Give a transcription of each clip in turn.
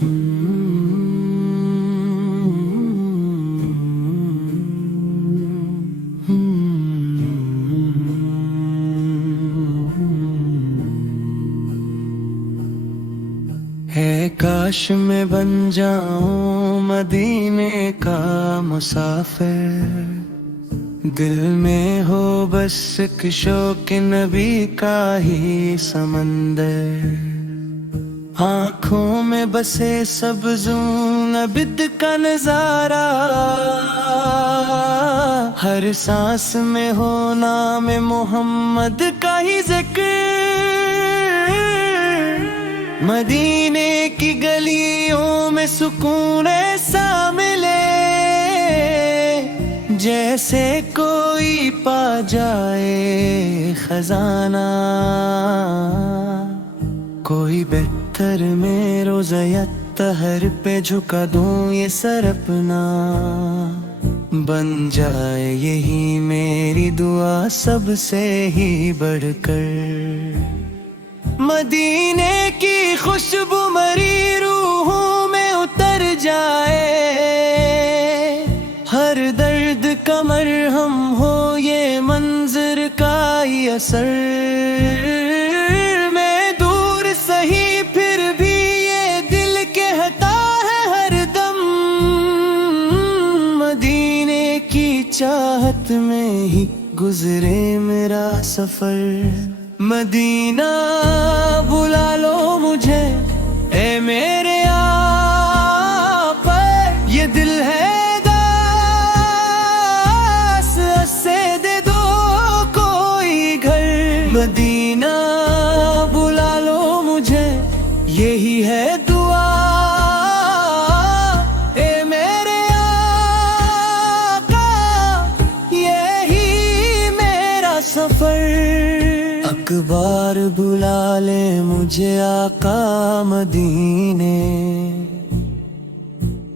ہے کاش میں بن جاؤں مدینے کا مسافر، دل میں ہو بس ایک شوق نبی کا ہی سمندر، آنکھوں میں بسے سبزوں عبد کا نظارہ، ہر سانس میں ہو نام محمد کا ہی ذکر، مدینے کی گلیوں میں سکون ایسا ملے جیسے کوئی پا جائے خزانہ، کوئی بہتر میں روزہ طہر پہ جھکا دوں یہ سر اپنا، بن جائے یہی میری دعا سب سے ہی بڑھ کر، مدینے کی خوشبو مری روحوں میں اتر جائے، ہر درد کا مرہم ہو یہ منظر کا ہی اثر، میں دور سہی پھر بھی یہ دل کہتا ہے ہر دم، مدینے کی چاہت میں ہی گزرے میرا سفر، مدینہ بلا لو مجھے اے میرے آقا، یہ دل ہے داس سے دے دو کوئی گھر، مدینہ بلا لو مجھے یہی ہے دعا، اے میرے آقا یہی میرا سفر، اکبار بلا لے مجھے آقا مدینے،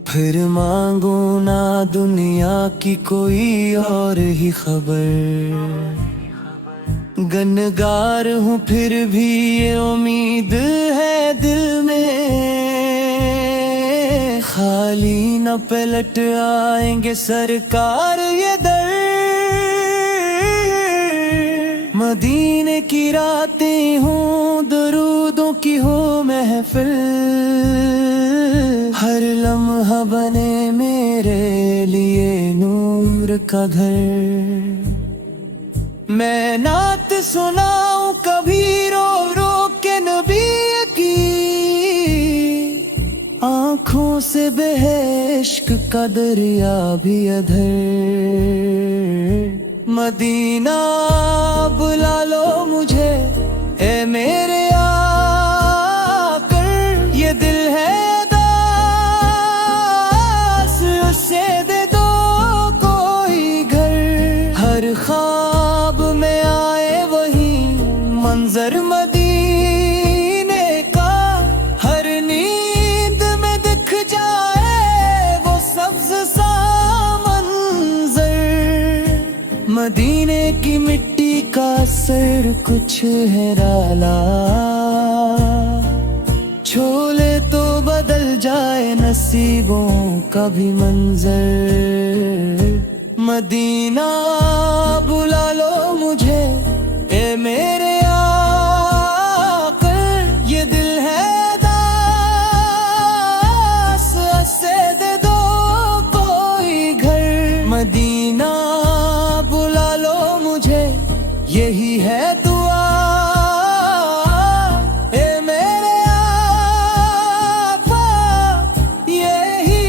پھر مانگوں نہ دنیا کی کوئی اور ہی خبر، گنہگار ہوں پھر بھی یہ امید ہے دل میں، خالی نہ پلٹ آئیں گے سرکار یہ در، مدینے کی راتیں ہوں درودوں کی ہو محفل، ہر لمحہ بنے میرے لیے نور کا گھر، میں نعت سناؤں کبھی رو رو کے نبی کی، آنکھوں سے بے عشق کا دریا بھی ادھر، مدینہ بلا لو مجھے اے میرے آقا، یہ دل ہے داس اسے دے دو کوئی گھر، ہر خواب میں آئے وہی منظر مدینے کا، ہر نیند میں دکھ جائے وہ سبز سا منظر، مدینے کی مٹی کا اثر کچھ ہے رالا، چھولے تو بدل جائے نصیبوں کا بھی منظر، مدینہ بلا لو مجھے اے میرے آقا، یہ دل ہے داس سے دے دو کوئی گھر، مدینہ بلا لو مجھے یہی ہے دعا، اے میرے آقا یہی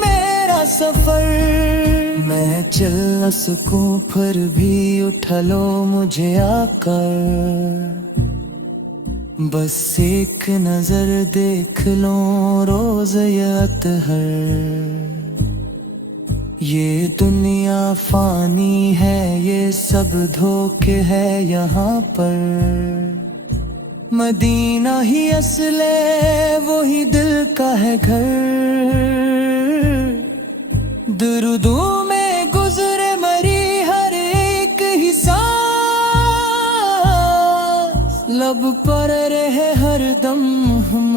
میرا سفر، میں چل نہ سکوں پھر بھی اٹھا لو مجھے آقا، بس ایک نظر دیکھ لو روز یہ اطہر، یہ دنیا فانی ہے یہ سب دھوکے ہے یہاں پر، مدینہ ہی اصل ہے وہی دل کا ہے گھر، درودوں میں گزرے مری ہر ایک ہی سانس، لب پر رہے ہر دم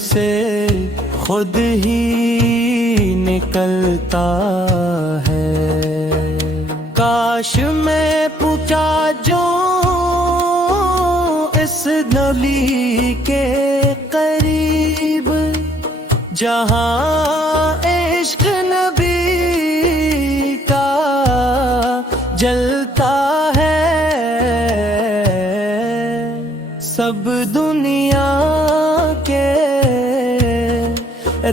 سے خود ہی نکلتا ہے۔ کاش میں پہنچا جو اس نبی کے قریب، جہاں عشق نبی کا جلتا ہے۔ سب دنیا کے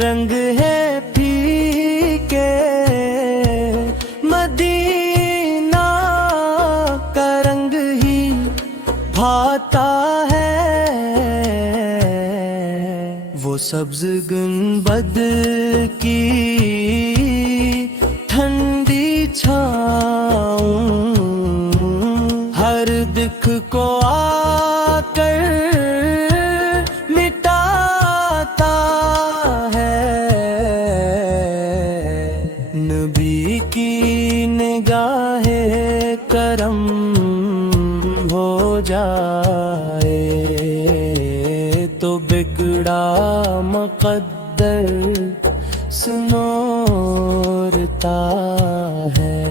رنگ ہے پھیکے، مدینہ کا رنگ ہی بھاتا ہے۔ وہ سبز گنبد کی ٹھنڈی چھاؤں ہر دکھ کو آ کر مٹاتا ہے۔ نبی کی نگاہ کرم ہو جائے تو بگڑا مقدر سنورتا ہے۔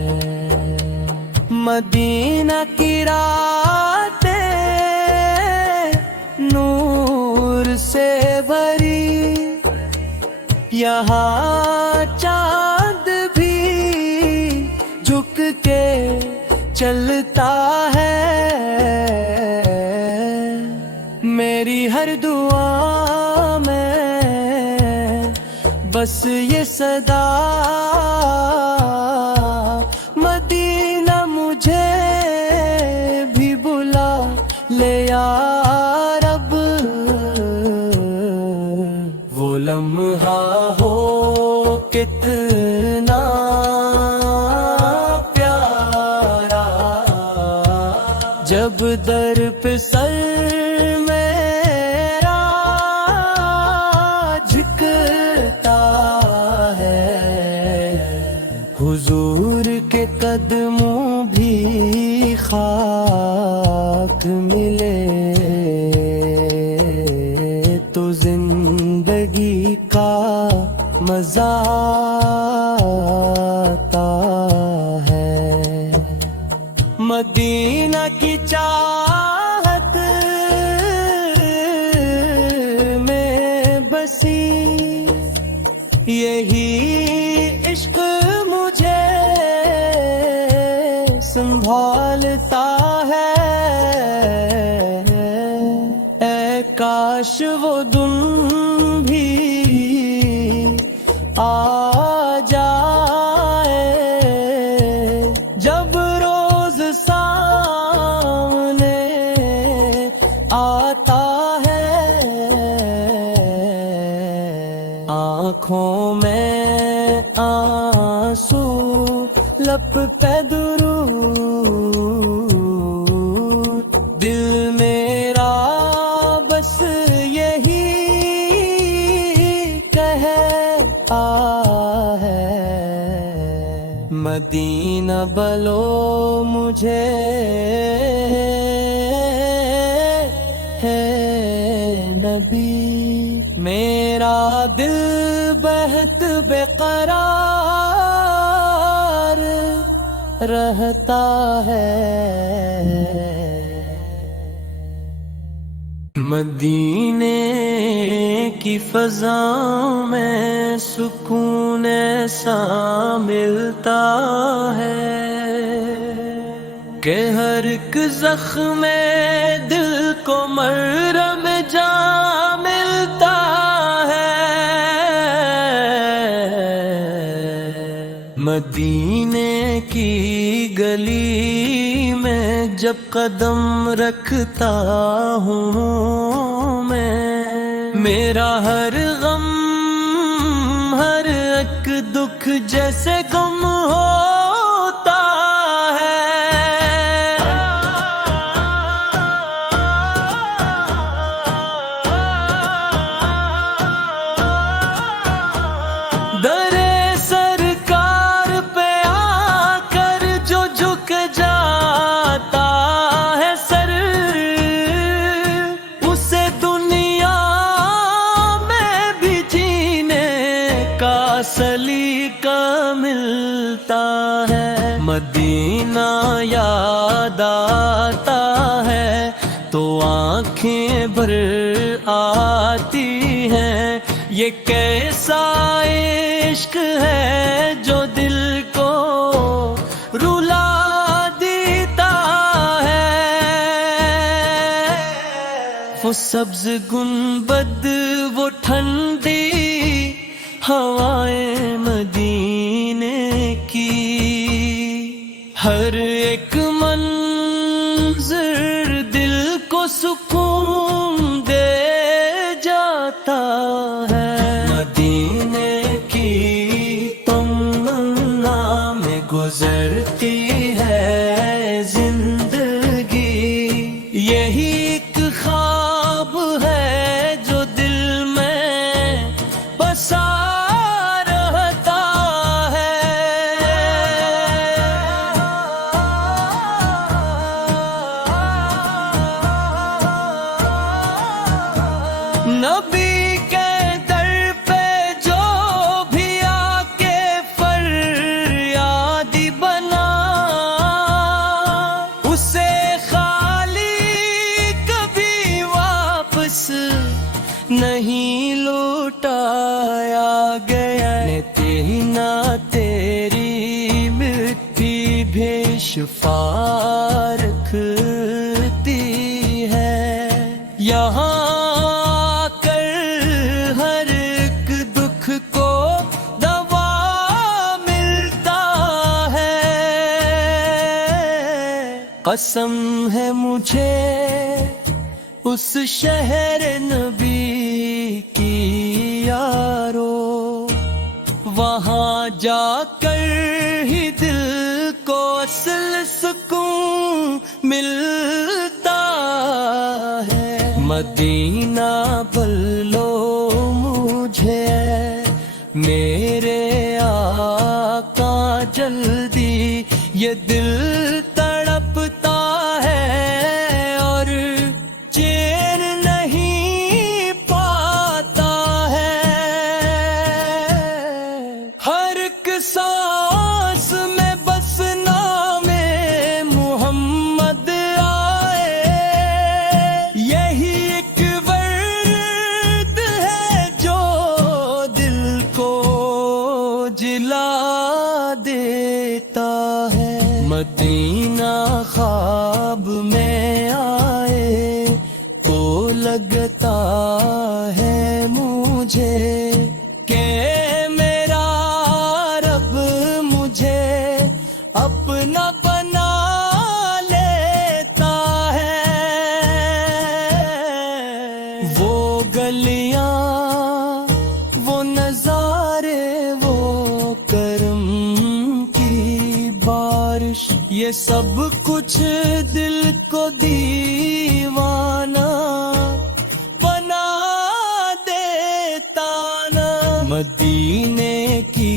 مدینہ کی راتیں نور سے بھری، یہاں چاند بھی جھک کے چلتا ہے۔ میری ہر دعا میں بس یہ صدا، مدینہ مجھے بھی بلا لے یا رب۔ وہ لمحہ ہو کتنا پیارا، جب در پہ سر میرا جھکتا ہے۔ حضور کے قدموں بھی خاک ملے تو زندگی کا مزہ آتا ہے۔ مدینہ کی چاہت میں بسی یہی عشق مجھے سنبھالتا ہے۔ اے کاش وہ دن بھی آ جائے جب روز سامنے آتا ہے۔ آنکھوں میں آنسو، لب پہ درود، دل میرا بس یہی کہتا ہے۔ مدینہ بلو مجھے ہے نبی، میرا دل بہت بے قرار رہتا ہے۔ مدینے کی فضا میں سکون ایسا ملتا ہے کہ ہر ایک زخم دل کو مرہم جا ملتا ہے۔ مدینے کی گلی میں جب قدم رکھتا ہوں میں، میرا ہر غم ہر ایک دکھ جیسے غم ہوتا ہے۔ در سرکار پہ آ کر جو جھک جاتا ہے سر، اسے دنیا میں ملتا ہے، مدینہ یاد آتا ہے تو آنکھیں بھر آتی ہیں، یہ کیسا عشق ہے جو دل کو رلا دیتا ہے، وہ سبز گنبد، وہ ٹھنڈی ہوائیں مدینے کی، ہر ایک منظر دل کو سکون دے جاتا ہے، مدینے کی تمنا میں گزرتی ہے زندگی، یہی ایک خواب ہے جو دل میں بسا رہتا ہے، نبی کے در پہ جو بھی آ کے فریادی بنا، اسے خالی کبھی واپس نہیں لوٹایا گیا، تیری نہ تیری مٹی بھی شفا رکھتی ہے، یہاں آ کر ہر ایک دکھ کو دوا ملتا ہے، قسم ہے مجھے اس شہر نبی کی یارو، وہاں جا کر ہی دل کو اصل سکون ملتا ہے، مدینہ بلو مجھے میرے آقا جلدی، یہ دل تڑپتا ہے اور چین نہیں پاتا ہے، ہر ایک سانس میں بس نام محمد آئے، یہی ایک ورد ہے جو دل کو جلا دیتا ہے، مدینہ خواب میں آئے تو لگتا ہے مجھے کہ میرا رب مجھے اپنا بنا لیتا ہے، وہ گلیاں، وہ نظارے، وہ کرم کی بارش، یہ سب کچھ دل کو دیوانہ بنا دیتا نا، مدینے کی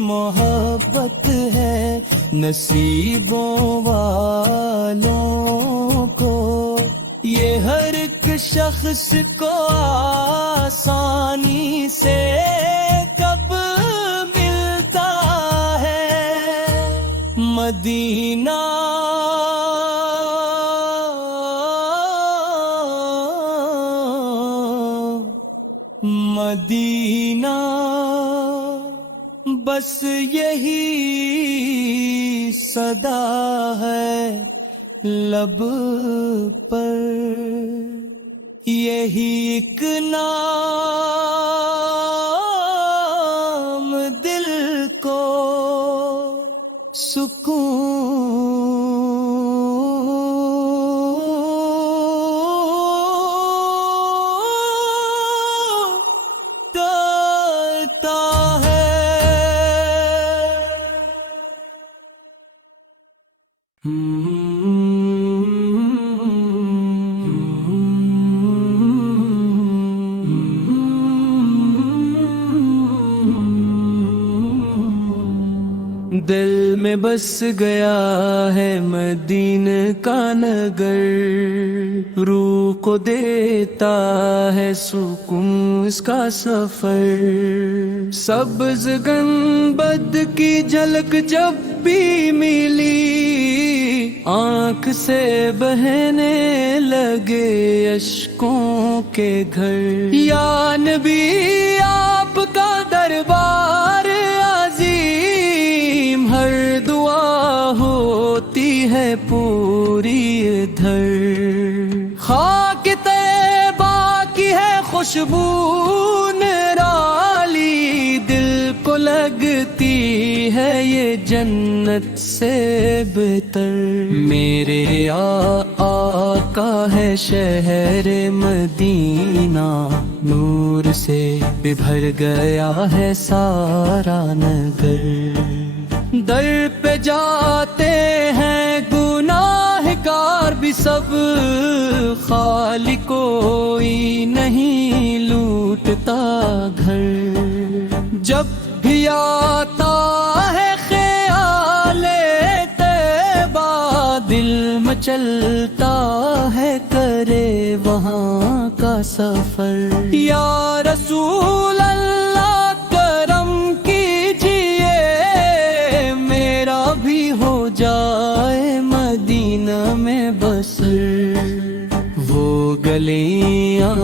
محبت ہے نصیبوں والوں کو، یہ ہر ایک شخص کو آسانی سے کب ملتا ہے، مدینہ مدینہ بس یہی صدا ہے لب پر، یہی ایک نام دل کو سکون دیتا ہے۔ میں بس گیا ہے مدینہ کا نگر، روح کو دیتا ہے سکون اس کا سفر۔ سبز گنبد کی جھلک جب بھی ملی، آنکھ سے بہنے لگے اشکوں کے گھر۔ یا نبی آپ کا دربار عظیم، ہر دعا ہوتی ہے پوری ادھر۔ خاک طیبہ کی ہے خوشبو نرالی، دل کو لگتی ہے یہ جنت سے بہتر۔ میرے آقا ہے شہر مدینہ، نور سے بھر گیا ہے سارا نگر۔ در پہ جاتے ہیں گناہگار بھی سب، خالی کوئی نہیں لوٹتا گھر۔ جب بھی آتا ہے خیال طیبہ، دل مچلتا ہے کرے وہاں کا سفر۔ یا رسول اللہ کرم کیجئے، میرا بھی ہو جائے مدینہ میں بسر۔ وہ گلیاں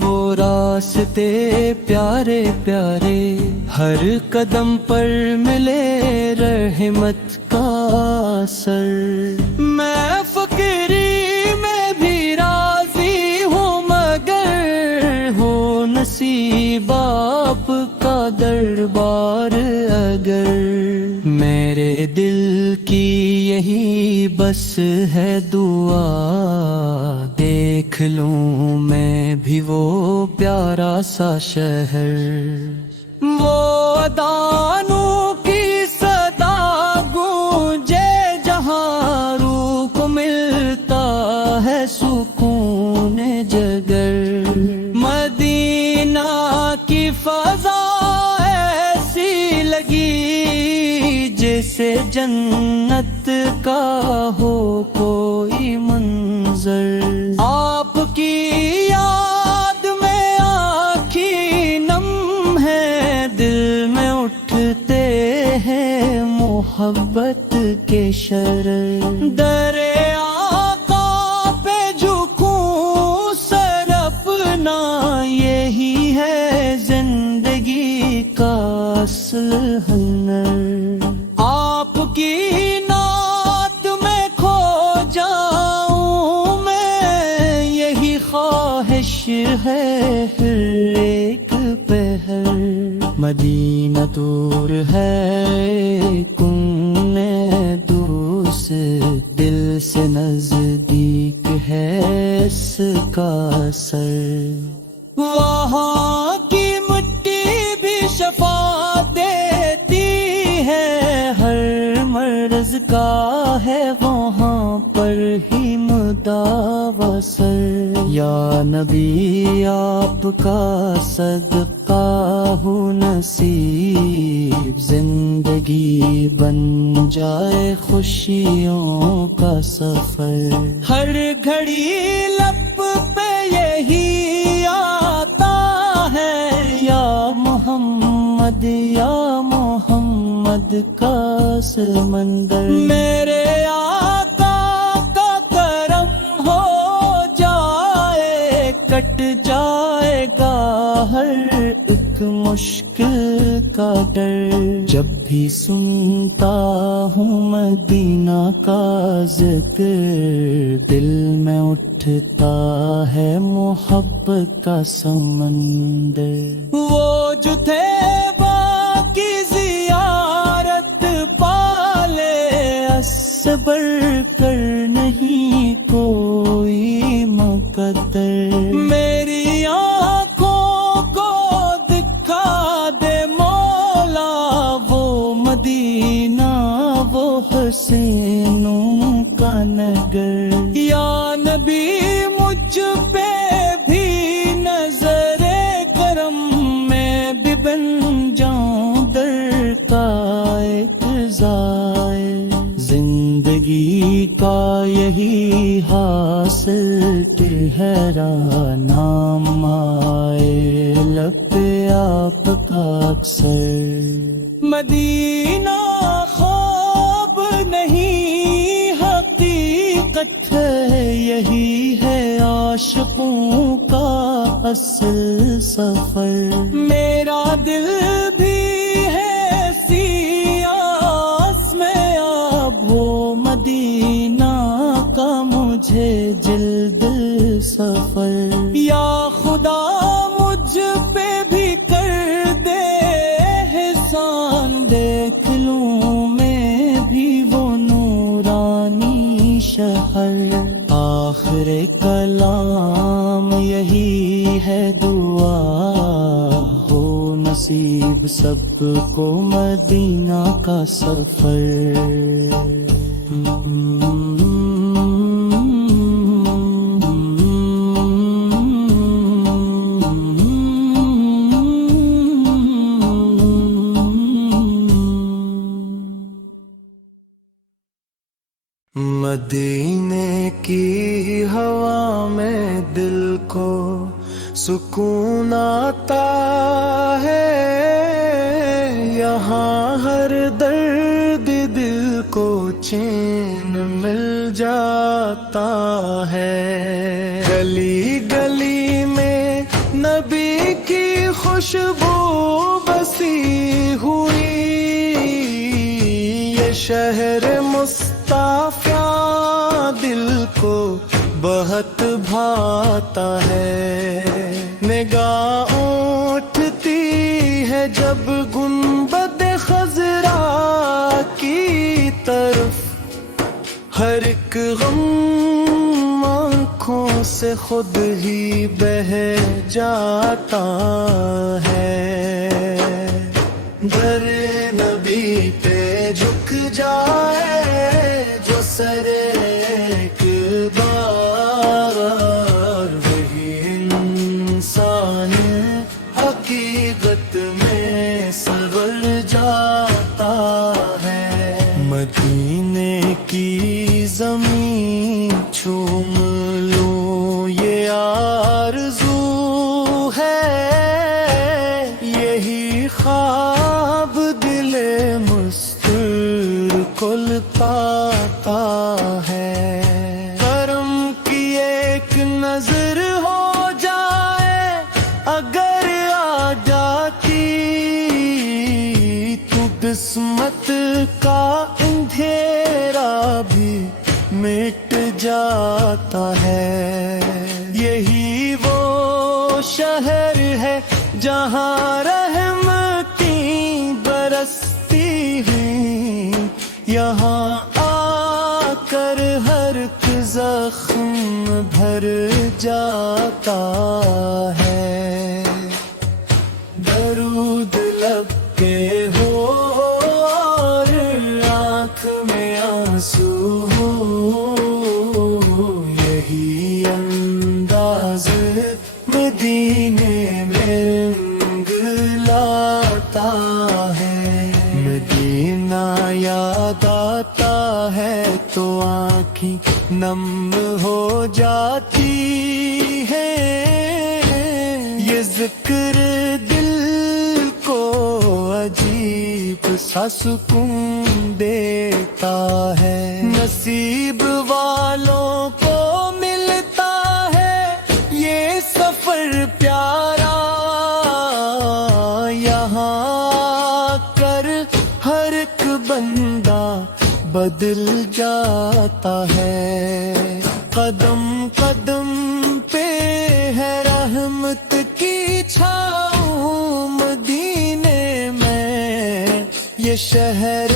وہ راستے پیارے پیارے، ہر قدم پر ملے رحمت کا اثر۔ میں فقیری میں بھی راضی ہوں، مگر ہو نصیب آپ کا دربار اگر۔ میرے دل کی یہی بس ہے دعا، دیکھ لوں میں بھی وہ پیارا سا شہر۔ وہ اذانوں کی صدا گونجے جہاں، روح کو ملتا ہے سکون جگر۔ مدینہ کی فضا ایسی لگی جیسے جنت کا ہو کوئی منظر۔ آپ کی یاد میں آنکھیں نم ہے، دل میں اٹھتے ہیں محبت کے شرر۔ در آقا پہ جھکوں سر اپنا، یہی ہے زندگی کا اصل ہنر۔ آپ کی نعت میں کھو جاؤں میں، یہی خواہش ہے ہر ایک پہر۔ مدینہ دور ہے کن دوس، دل سے نزدیک ہے اس کا اثر۔ وہاں کی مٹی بھی شفا دیتی ہے، ہر مرض کا ہے وہاں پر ہی مداوا سر۔ یا نبی آپ کا صدقہ ہو نصیب، زندگی بن جائے خوشیوں کا سفر۔ ہر گھڑی لب پہ یہی آتا ہے، یا محمد یا محمد کا سمندر۔ میرے آقا کا کرم ہو جائے، کٹ جائے گا ہر ایک مشکل کا ڈر۔ جب بھی سنتا ہوں مدینہ کا ذکر، دل میں اٹھتا ہے محبت کا سمندر۔ وہ جو تھے باقی زیارت پالے، صبر کر نہیں کوئی مقدر۔ میری آنکھوں کو دکھا دے مولا، وہ مدینہ وہ حسینوں کا نگر۔ یا نبی مجھ پہ بھی نظر کرم، میں بھی بن جاؤں در کا ایک زار۔ ہے راہ نام آئے لب پہ آپ کا اکثر مدینہ خواب نہیں حقیقت ہے یہی ہے عاشقوں کا اصل سفر میرا دل بھی ہے سیاس میں اب ہو مدینہ کا مجھے جلد سفر یا خدا مجھ پہ بھی کر دے احسان دیکھ لوں میں بھی وہ نورانی شہر آخر کلام یہی ہے دعا ہو نصیب سب کو مدینہ کا سفر مدینے کی ہوا میں دل کو سکون آتا ہے یہاں ہر درد دل کو چین مل جاتا ہے گلی گلی میں نبی کی خوشبو بسی ہوئی یہ شہر مصطفیٰ دل کو بہت بھاتا ہے نگاہ اٹھتی ہے جب گنبد خضرا کی طرف ہر ایک غم آنکھوں سے خود ہی بہہ جاتا ہے در نبی پہ جھک جائے جو سر ایک بار وہی انسان حقیقت میں سنور جاتا ہے مدینے کی زمین چوم لوں یہ آرزو ہے یہی خواب دل مستور کل پاتا ہے کرم کی ایک نظر ہو جائے اگر آ جاتی تو قسمت کا اندھیرا بھی مٹ جاتا ہے یہی وہ شہر ہے جہاں رحمتیں برستی ہیں یہاں آ کر ہر ایک زخم بھر جاتا ہے درود لب کے ہو اور آنکھ میں آنسو ہو یہی انداز مدینے میں رنگ لاتا ہے مدینہ یاد آتا ہے تو آنکھیں نم ہو جاتی ہے یہ ذکر دل کو عجیب سا سکون دیتا ہے نصیب والوں کو ملتا ہے یہ سفر پیارا یہاں آ کر ہر ایک بندہ بدل جاتا ہے قدم قدم پہ ہے رحمت کی چھاؤں مدینے میں یہ شہر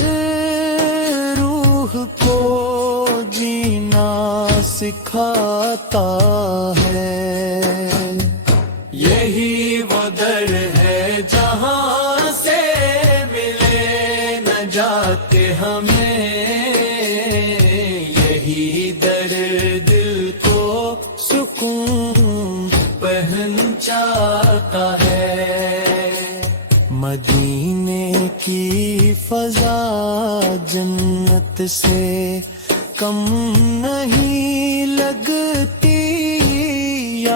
روح کو جینا سکھاتا ہے یہی وہ در ہے جہاں سے ملے نجات ہمیں یہی در دل کو سکون پہنچاتا ہے مدینے کی فضا جنت سے کم نہیں لگتی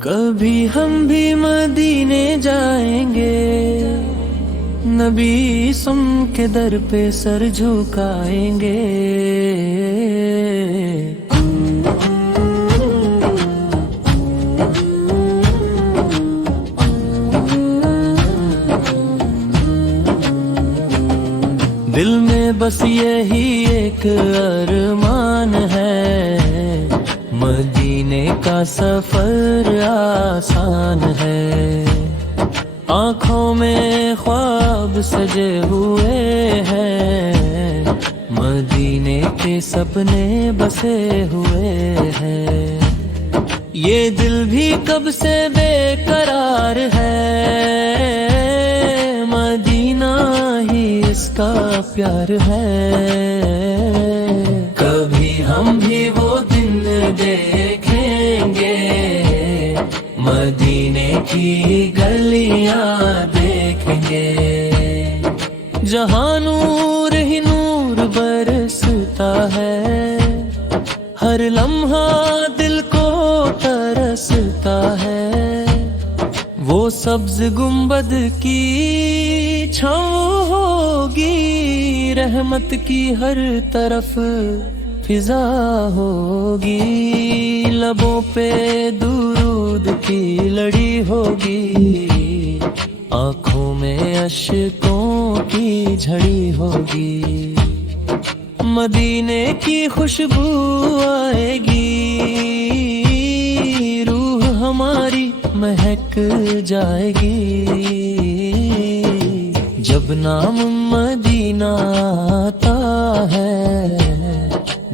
کبھی ہم بھی مدینے جائیں گے، نبی سم کے در پہ سر جھکائیں گے۔ دل میں بس یہی ایک ارمان ہے، مدینے کا سفر آسان ہے۔ آنکھوں میں خواب سجے ہوئے ہیں، مدینے کے سپنے بسے ہوئے ہیں۔ یہ دل بھی کب سے بے قرار ہے، مدینہ ہی اس کا پیار ہے۔ کبھی ہم بھی وہ دن دیکھیں گے، مدینے کی گلیاں دیکھیں گے، جہاں نور ہی نور برستا ہے، ہر لمحہ دل کو ترستا ہے۔ وہ سبز گنبد کی چھاؤں ہوگی، رحمت کی ہر طرف فضا ہوگی، لبوں پہ درود کی لڑی ہوگی، آنکھوں میں اشکوں کی جھڑی ہوگی۔ مدینے کی خوشبو آئے گی، روح ہماری مہک جائے گی، جب نام مدینہ آتا ہے،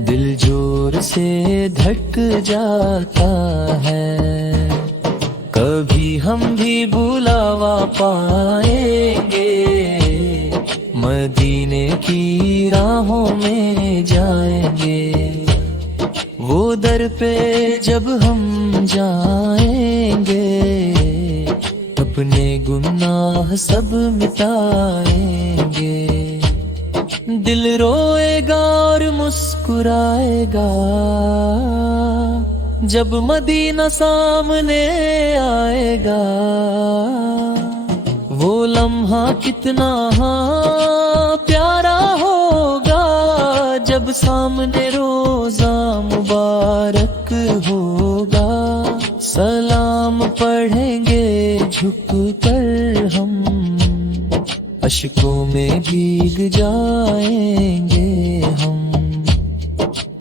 دل زور سے دھڑک جاتا ہے۔ کبھی ہم بھی بلاوا پائیں گے، مدینے کی راہوں میں جائیں گے، وہ در پہ جب ہم جائیں گے، اپنے گناہ سب مٹائیں گے۔ دل روئے گا اور مسکرائے گا، جب مدینہ سامنے آئے گا، وہ لمحہ کتنا پیارا ہوگا، جب سامنے روزہ مبارک ہوگا۔ سلام پڑھیں گے جھک کر ہم، اشکوں میں بھیگ جائیں گے ہم،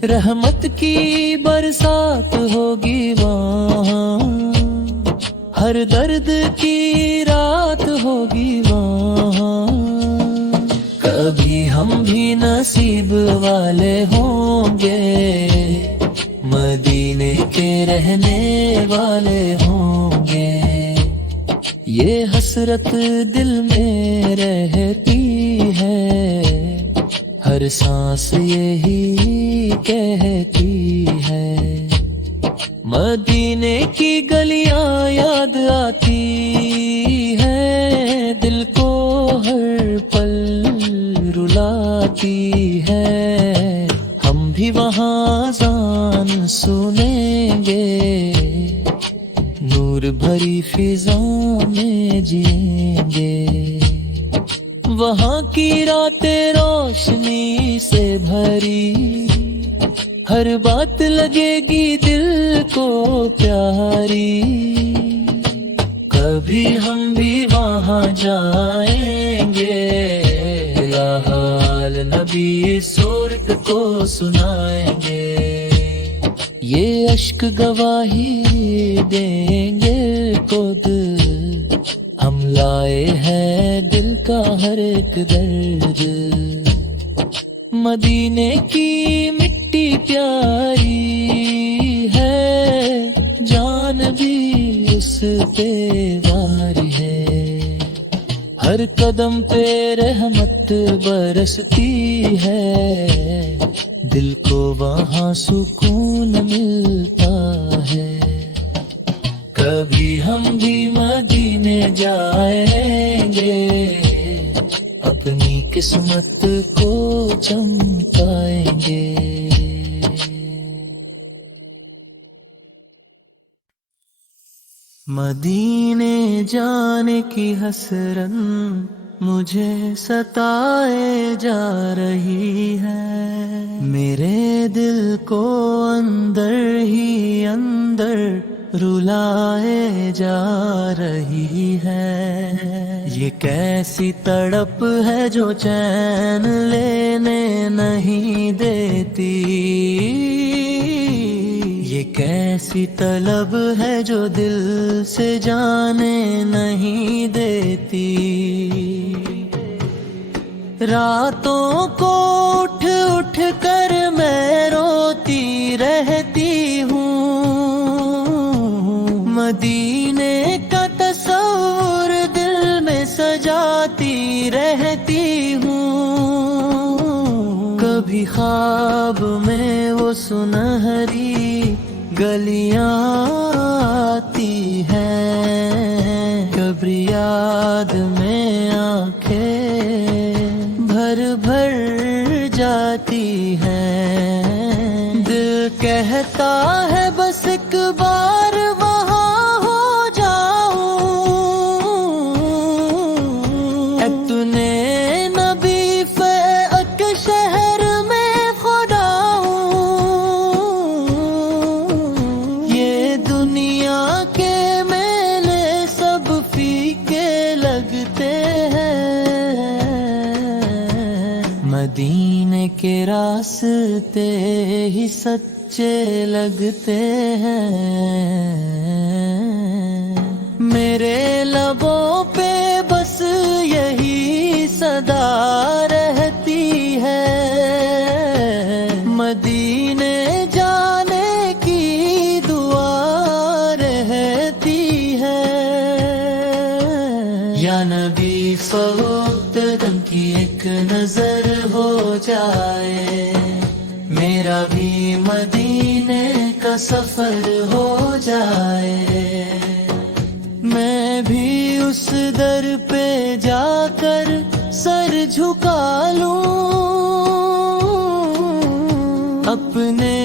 رحمت کی برسات ہوگی وہاں، ہر درد کی رات ہوگی وہاں۔ کبھی ہم بھی نصیب والے ہوں گے، مدینے کے رہنے والے ہوں گے، یہ حسرت دل میں رہتی ہے، ہر سانس یہی کہتی ہے۔ مدینے کی گلیاں یاد آتی ہے، دل کو ہر پل رلاتی ہے، ہم بھی وہاں اذان سنیں گے، نور بھری فضا میں جئیں گے، وہاں کی راتیں روشنی سے بھری، ہر بات لگے گی دل کو پیاری۔ کبھی ہم بھی وہاں جائیں گے، حال نبی صورت کو سنائیں گے، یہ اشک گواہی دیں گے خود، ہم لائے ہیں دل کا ہر ایک درد، مدینے کی مٹی پیاری ہے، جان بھی اس پہ واری ہے، ہر قدم پہ رحمت برستی ہے، دل کو وہاں سکون ملتا ہے۔ کبھی ہم بھی مدینے جائیں گے، اپنی قسمت کو چمکائیں گے۔ مدینے جانے کی حسرت مجھے ستائے جا رہی ہے، میرے دل کو اندر ہی اندر رلائے جا رہی ہے۔ یہ کیسی تڑپ ہے جو چین لینے نہیں دیتی، یہ کیسی طلب ہے جو دل سے جانے نہیں دیتی۔ راتوں کو اٹھ اٹھ کر میں روتی رہتی ہوں، مدینے کا تصور دل میں سجاتی رہتی ہوں۔ کبھی خواب میں وہ سنہری گلیاں آتی ہیں، کبھی یاد میں آنکھیں بھر بھر جاتی ہیں۔ دل کہتا ہے بس ایک بار وہاں ہو جاؤں، اتنے نبی فیق شہر میں خدا ہوں۔ یہ دنیا کے میلے سب فیکے لگتے ہیں، مدینے کے راستے ہی سچے لگتے ہیں۔ میرے لبوں پہ بس یہی صدا رہتی ہے، مدینے جانے کی دعا رہتی ہے۔ یا نبی فوقت دم کی ایک نظر ہو جائے، میرا بھی مدینے کا سفر ہو جائے، میں بھی اس در پہ جا کر سر جھکا لوں، اپنے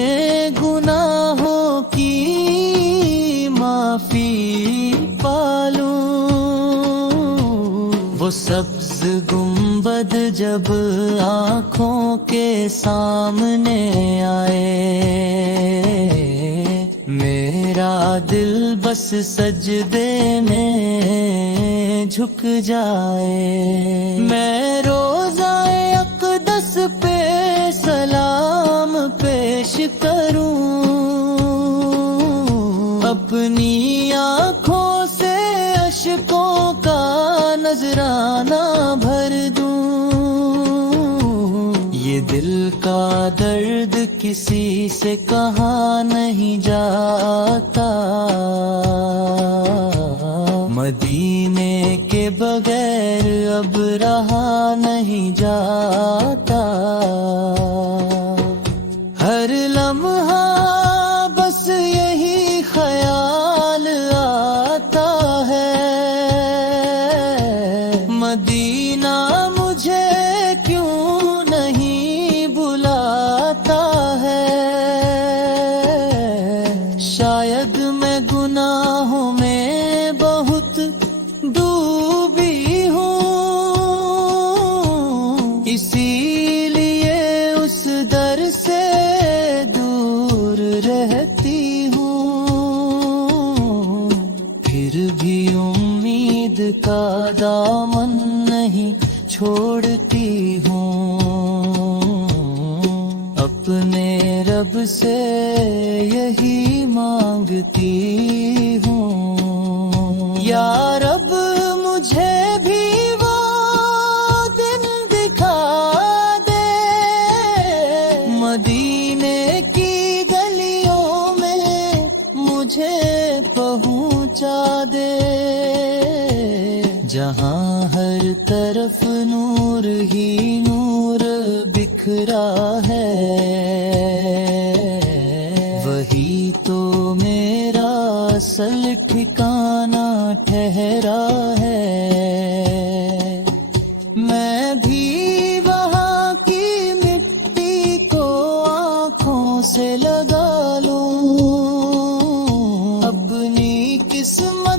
گناہوں کی معافی پالوں۔ وہ سبز گنبد جب آنکھوں کے سامنے آئے، میرا دل بس سجدے میں جھک جائے۔ میں روضہ اقدس پہ سلام پیش کروں، اپنی آنکھوں سے اشکوں کا نذرانہ بھر دوں۔ یہ دل کا درد کسی سے کہا نہیں جاتا، مدینے کے بغیر اب رہا نہیں جاتا۔ ہر لمحہ بس یہی خیال آتا ہے، مدینہ مجھے کیوں نہیں بلاتا ہے۔ شاید میں گناہوں میں بہت ڈوبی ہوں، اسی لیے اس در سے دور رہتی ہوں۔ پھر بھی امید کا دامن نہیں چھوڑتی ہوں، اپنے رب سے یہی مانگتی ہوں۔ یا رب مجھے بھی وہ دن دکھا دے، مدینے کی گلیوں میں مجھے پہنچا دے، جہاں ہر طرف نور ہی نور بکھرا ہے، وہی تو میرا اصل ٹھکانہ ٹھہرا ہے۔ میں بھی وہاں کی مٹی کو آنکھوں سے لگا لوں، اپنی قسمت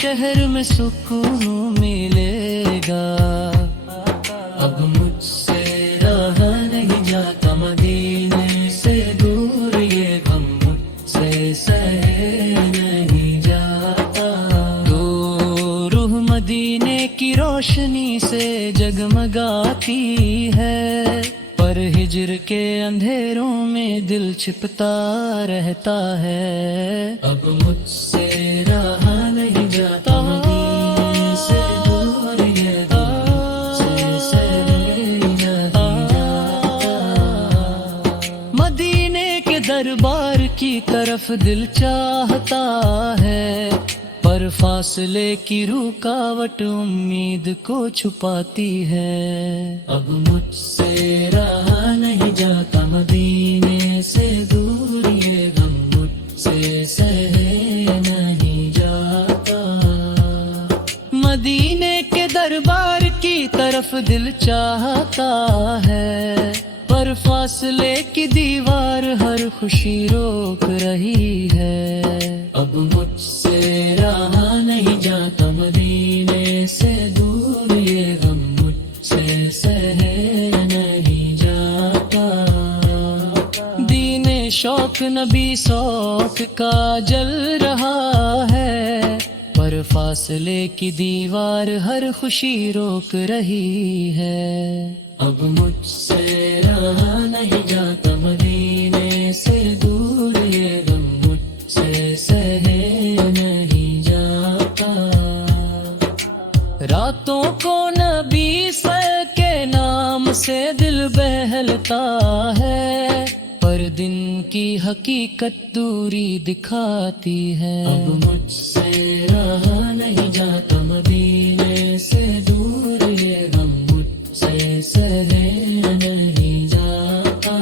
شہر میں سکون ملے گا۔ اب مجھ سے رہا نہیں جاتا مدینے سے دور، یہ غم مجھ سے سہے نہیں جاتا۔ تو روح مدینے کی روشنی سے جگمگاتی ہے، پر ہجر کے اندھیروں میں دل چھپتا رہتا ہے۔ اب مجھ سے رہا نہیں جاتا مدینے سے دور، یہ غم سے سہے نہیں جاتا۔ مدینے کے دربار کی طرف دل چاہتا ہے، پر فاصلے کی رکاوٹ امید کو چھپاتی ہے۔ اب مجھ سے رہا نہیں جاتا مدینے سے دور، یہ غم مجھ سے سہے نہیں جاتا۔ مدینے کے دربار کی طرف دل چاہتا ہے، پر فاصلے کی دیوار ہر خوشی روک رہی ہے۔ اب مجھ سے رہا نہیں جاتا مدینے سے دور، یہ غم مجھ سے سہے نہیں جاتا۔ دین شوق نبی سوق کا جل رہا ہے، پر فاصلے کی دیوار ہر خوشی روک رہی ہے۔ اب مجھ سے رہا نہیں جاتا مدینے سے دور، یہ غم مجھ سے سہے نہیں جاتا۔ راتوں کو نبی سر کے نام سے دل بہلتا ہے، پر دن کی حقیقت دوری دکھاتی ہے۔ اب مجھ سے رہا نہیں جاتا مدینے سے دور، یہ غم مجھ سے سہے نہیں جاتا۔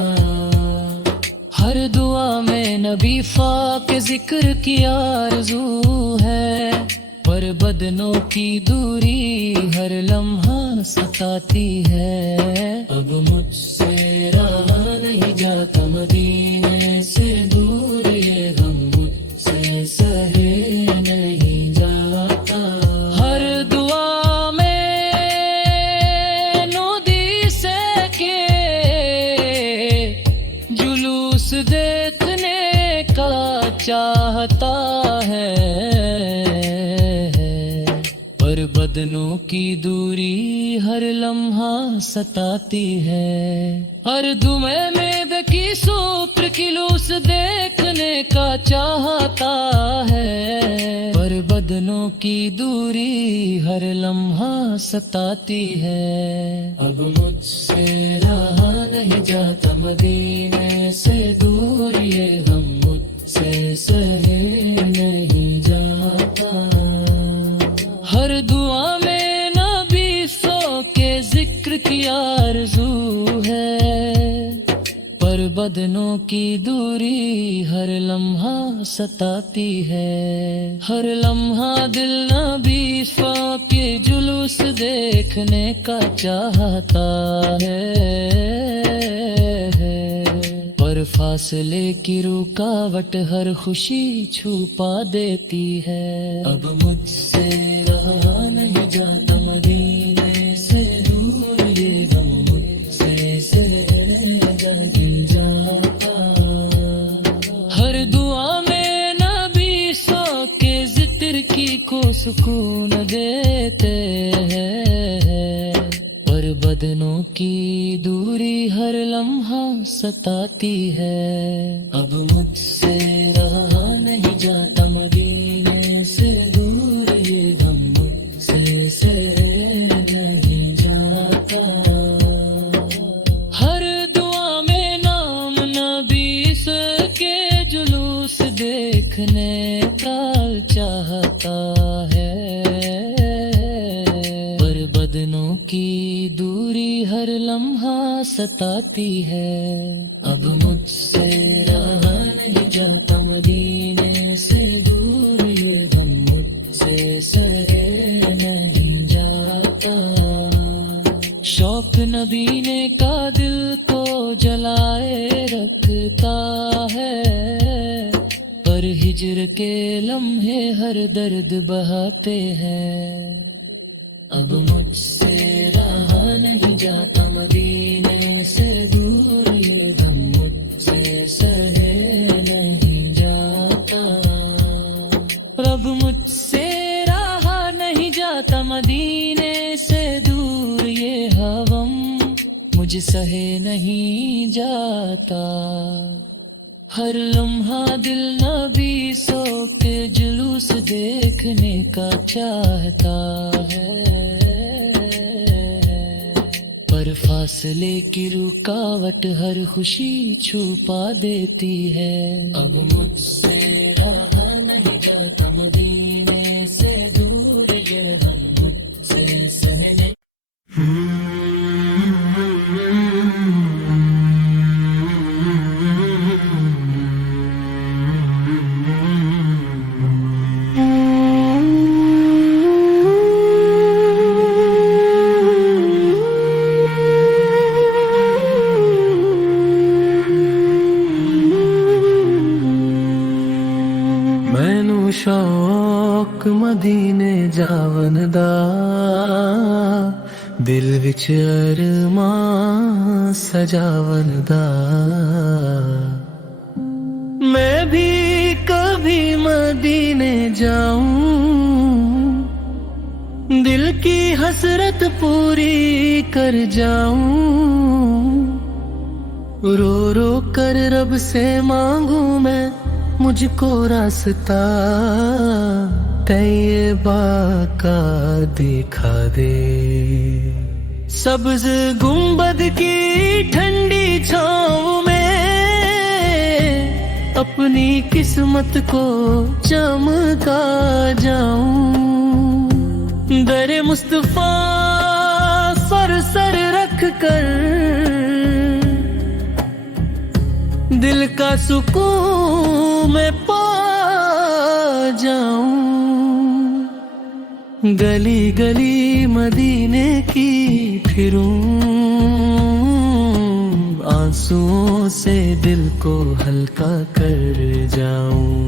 ہر دعا میں نبی پاک ذکر کی آرزو ہے، پر بدنوں کی دوری ہر لمحہ ستاتی ہے۔ اب مجھ سے رہا نہیں جاتا مدینے سے دور، یہ غم مجھ سے سہے نہیں جاتا۔ ہر دعا میں نودی سے کے جلوس دیکھنے کا چاہتا ہے، پر بدنوں کی دوری ہر لمحہ ستاتی ہے۔ ہر دمے میں بکی سوپر کلوس دیکھنے کا چاہتا ہے، پر بدنوں کی دوری ہر لمحہ ستاتی ہے۔ اب مجھ سے رہا نہیں جاتا مدینے سے دور، یہ غم مجھ سے سہے نہیں جاتا۔ ہر دعا میں نبی سو کے ذکر کی آرزو ہے، پر بدنوں کی دوری ہر لمحہ ستاتی ہے۔ ہر لمحہ دل نبی سو کے جلوس دیکھنے کا چاہتا ہے، پر فاصلے کی رکاوٹ ہر خوشی چھپا دیتی ہے۔ اب مجھ سے رہا نہیں جاتا مدینے سے دور، یہ غم مجھ سے سہے نہیں جاتا۔ ہر دعا میں نبی سو کے ذکر کی کو سکون دیتے ہیں، پر بدنوں کی دوری ہر لمحہ ستاتی ہے۔ اب مجھ سے رہا نہیں جاتا مدینے سے دور، یہ غم مجھ سے سہے نہیں جاتا۔ ہر دعا میں نام نبی سے کے جلوس دیکھنے کا چاہتا ہے، پر بدنوں کی دوری ہر لمحہ ستاتی ہے۔ اب مجھ سے رہا نہیں جاتا مدینے سے دور، یہ غم مجھ سے سہے نہیں جاتا۔ شوق نبی نے کا دل کو جلائے رکھتا ہے، پر ہجر کے لمحے ہر درد بہاتے ہیں، اب مجھ سے رہا نہیں جاتا مدینے سے دور، یہ غم مجھ سے سہے نہیں جاتا، اب مجھ سے رہا نہیں جاتا مدینے سے دور، یہ غم مجھ سہے نہیں جاتا، ہر لمحہ دل نبی سو کے جلوس دیکھنے کا چاہتا ہے، پر فاصلے کی رکاوٹ ہر خوشی چھپا دیتی ہے، اب مجھ سے رہا نہیں جاتا مدینے سے دور، یہ غم مجھ سے سہنے مینو شوق مدینے جاون دا، دل وچ ارمان سجاون دا، میں بھی کبھی مدینے جاؤں، دل کی حسرت پوری کر جاؤں، رو رو کر رب سے مانگوں میں مجھ کو راستہ طیبہ کا دکھا دے، سبز گنبد کی ٹھنڈی چھاؤں میں اپنی قسمت کو چمکا جاؤں، در مصطفیٰ سر رکھ کر دل کا سکون میں پا جاؤں، گلی گلی مدینے کی پھروں، آنسوؤں سے دل کو ہلکا کر جاؤں،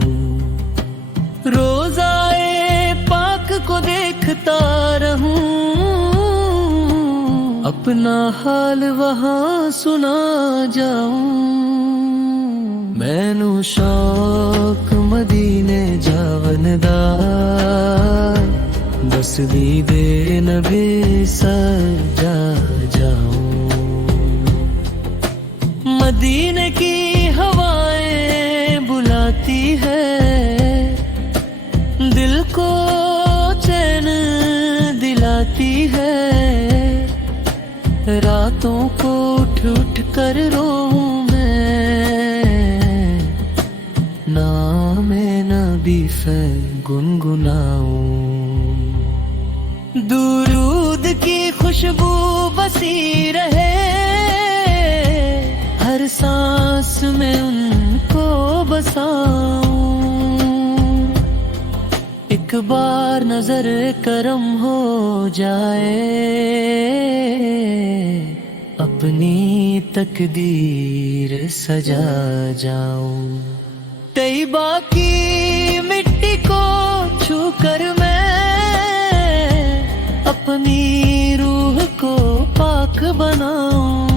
روزائے پاک کو دیکھتا رہوں، اپنا حال وہاں سنا جاؤں، مینو شوق مدینے جاون دا، بس دیدے نبی سجا جاؤں، مدینے کی ہوائیں بلاتی ہے، دل کو چین دلاتی ہے، راتوں کو اٹھ اٹھ کر روؤں میں، نام نبی گنگناؤں، درود کی خوشبو بسی رہے، ہر سانس میں ان کو بساؤں، ایک بار نظر کرم ہو جائے، اپنی تقدیر سجا جاؤں، طیبہ کی مٹی کو چھو کر میں اپنی روح کو پاک بناؤں،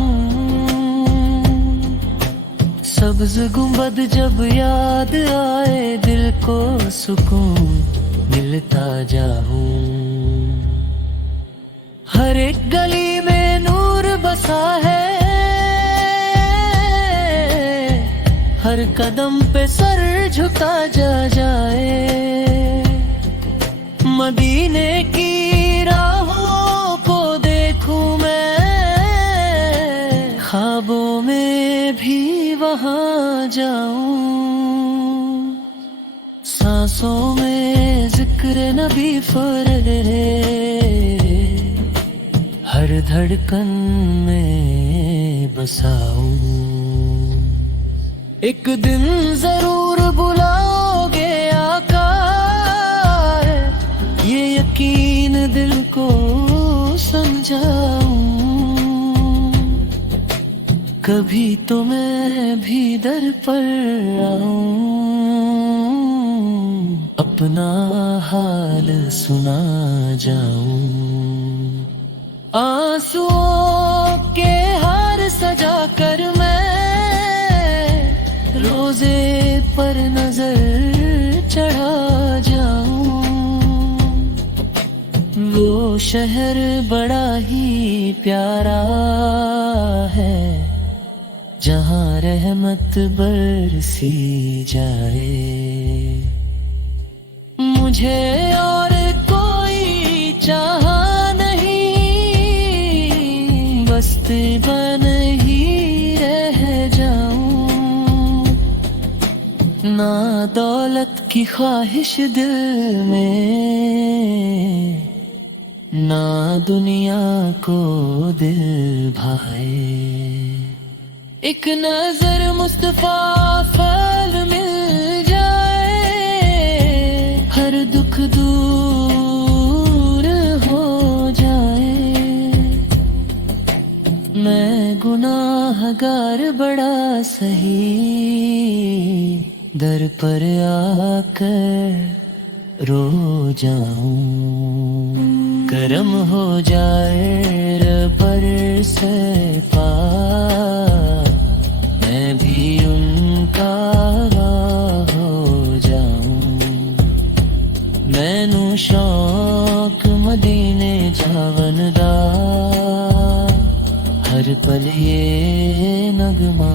سبز گنبد جب یاد آئے دل کو سکون ملتا جاؤں، ہر ایک گلی میں نور بسا ہے، ہر قدم پہ سر جھکا جائے، مدینے کی راہوں کو دیکھوں میں، خوابوں میں بھی وہاں جاؤں، سانسوں میں ذکر نبی پھرے، ہر دھڑکن میں بساؤں، ایک دن ضرور بلاؤ گے آقا، یہ یقین دل کو سمجھاؤں، کبھی تو میں بھی در پر آؤں، اپنا حال سنا جاؤں، آنسوؤں کے ہار سجا کر میں روزے پر نظر چڑھا جاؤں، وہ شہر بڑا ہی پیارا ہے جہاں رحمت برسی جائے، مجھے اور کوئی چاہا نہیں، بستی بن ہی رہ جاؤں، نہ دولت کی خواہش دل میں، نہ دنیا کو دل بھائے، ایک نظر مصطفیٰ فل مل جائے، ہر دکھ دور ہو جائے، میں گناہ گار بڑا سہی، در پر آ کر رو جاؤں، کرم ہو جائے ربر سے پار، میں بھی ان کا ہو جاؤں، میں نو شوق مدینے جاون دا، ہر پل یہ نغمہ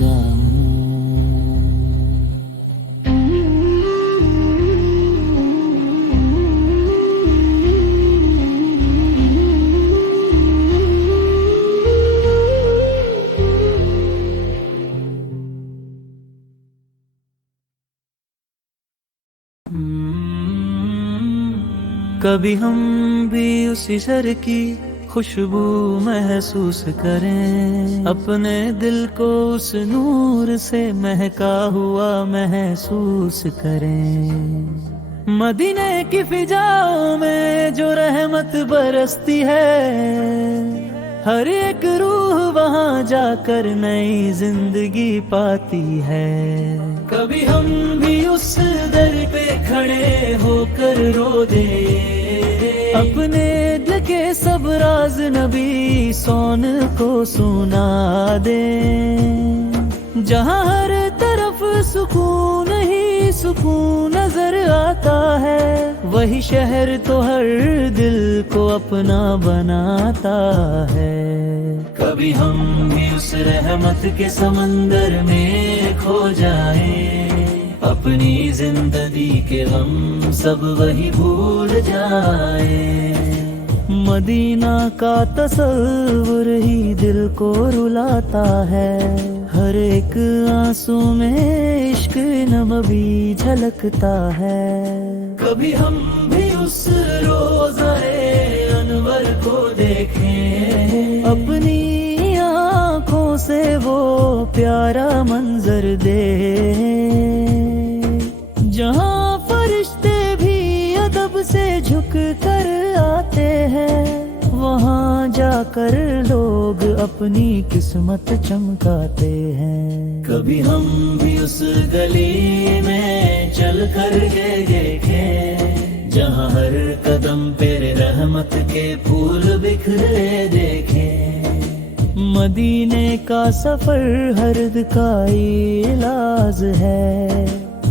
گاؤں۔ کبھی ہم بھی اسی سر کی خوشبو محسوس کریں، اپنے دل کو اس نور سے مہکا ہوا محسوس کریں، مدینے کی فضاؤں میں جو رحمت برستی ہے، ہر ایک روح وہاں جا کر نئی زندگی پاتی ہے، کبھی ہم بھی اس در پہ کھڑے ہو کر رو دیں، اپنے دل کے سب راز نبی سون کو سنا دیں، جہاں ہر طرف سکون ہی سکون نظر آتا ہے، وہی شہر تو ہر دل کو اپنا بناتا ہے، کبھی ہم بھی اس رحمت کے سمندر میں کھو جائیں، اپنی زندگی کے غم سب وہی بھول جائیں، مدینہ کا تصور ہی دل کو رلاتا ہے، ہر ایک آنسو میں عشق نبوی جھلکتا ہے، کبھی ہم بھی اس روضۂ انور کو دیکھیں، اپنی آنکھوں سے وہ پیارا منظر دیکھیں، جہاں فرشتے بھی ادب سے جھک کر آتے ہیں، وہاں جا کر لوگ اپنی قسمت چمکاتے ہیں، کبھی ہم بھی اس گلی میں چل کر یہ دیکھیں، جہاں ہر قدم پہ رحمت کے پھول بکھرے دیکھیں، مدینے کا سفر ہرد کا علاج ہے،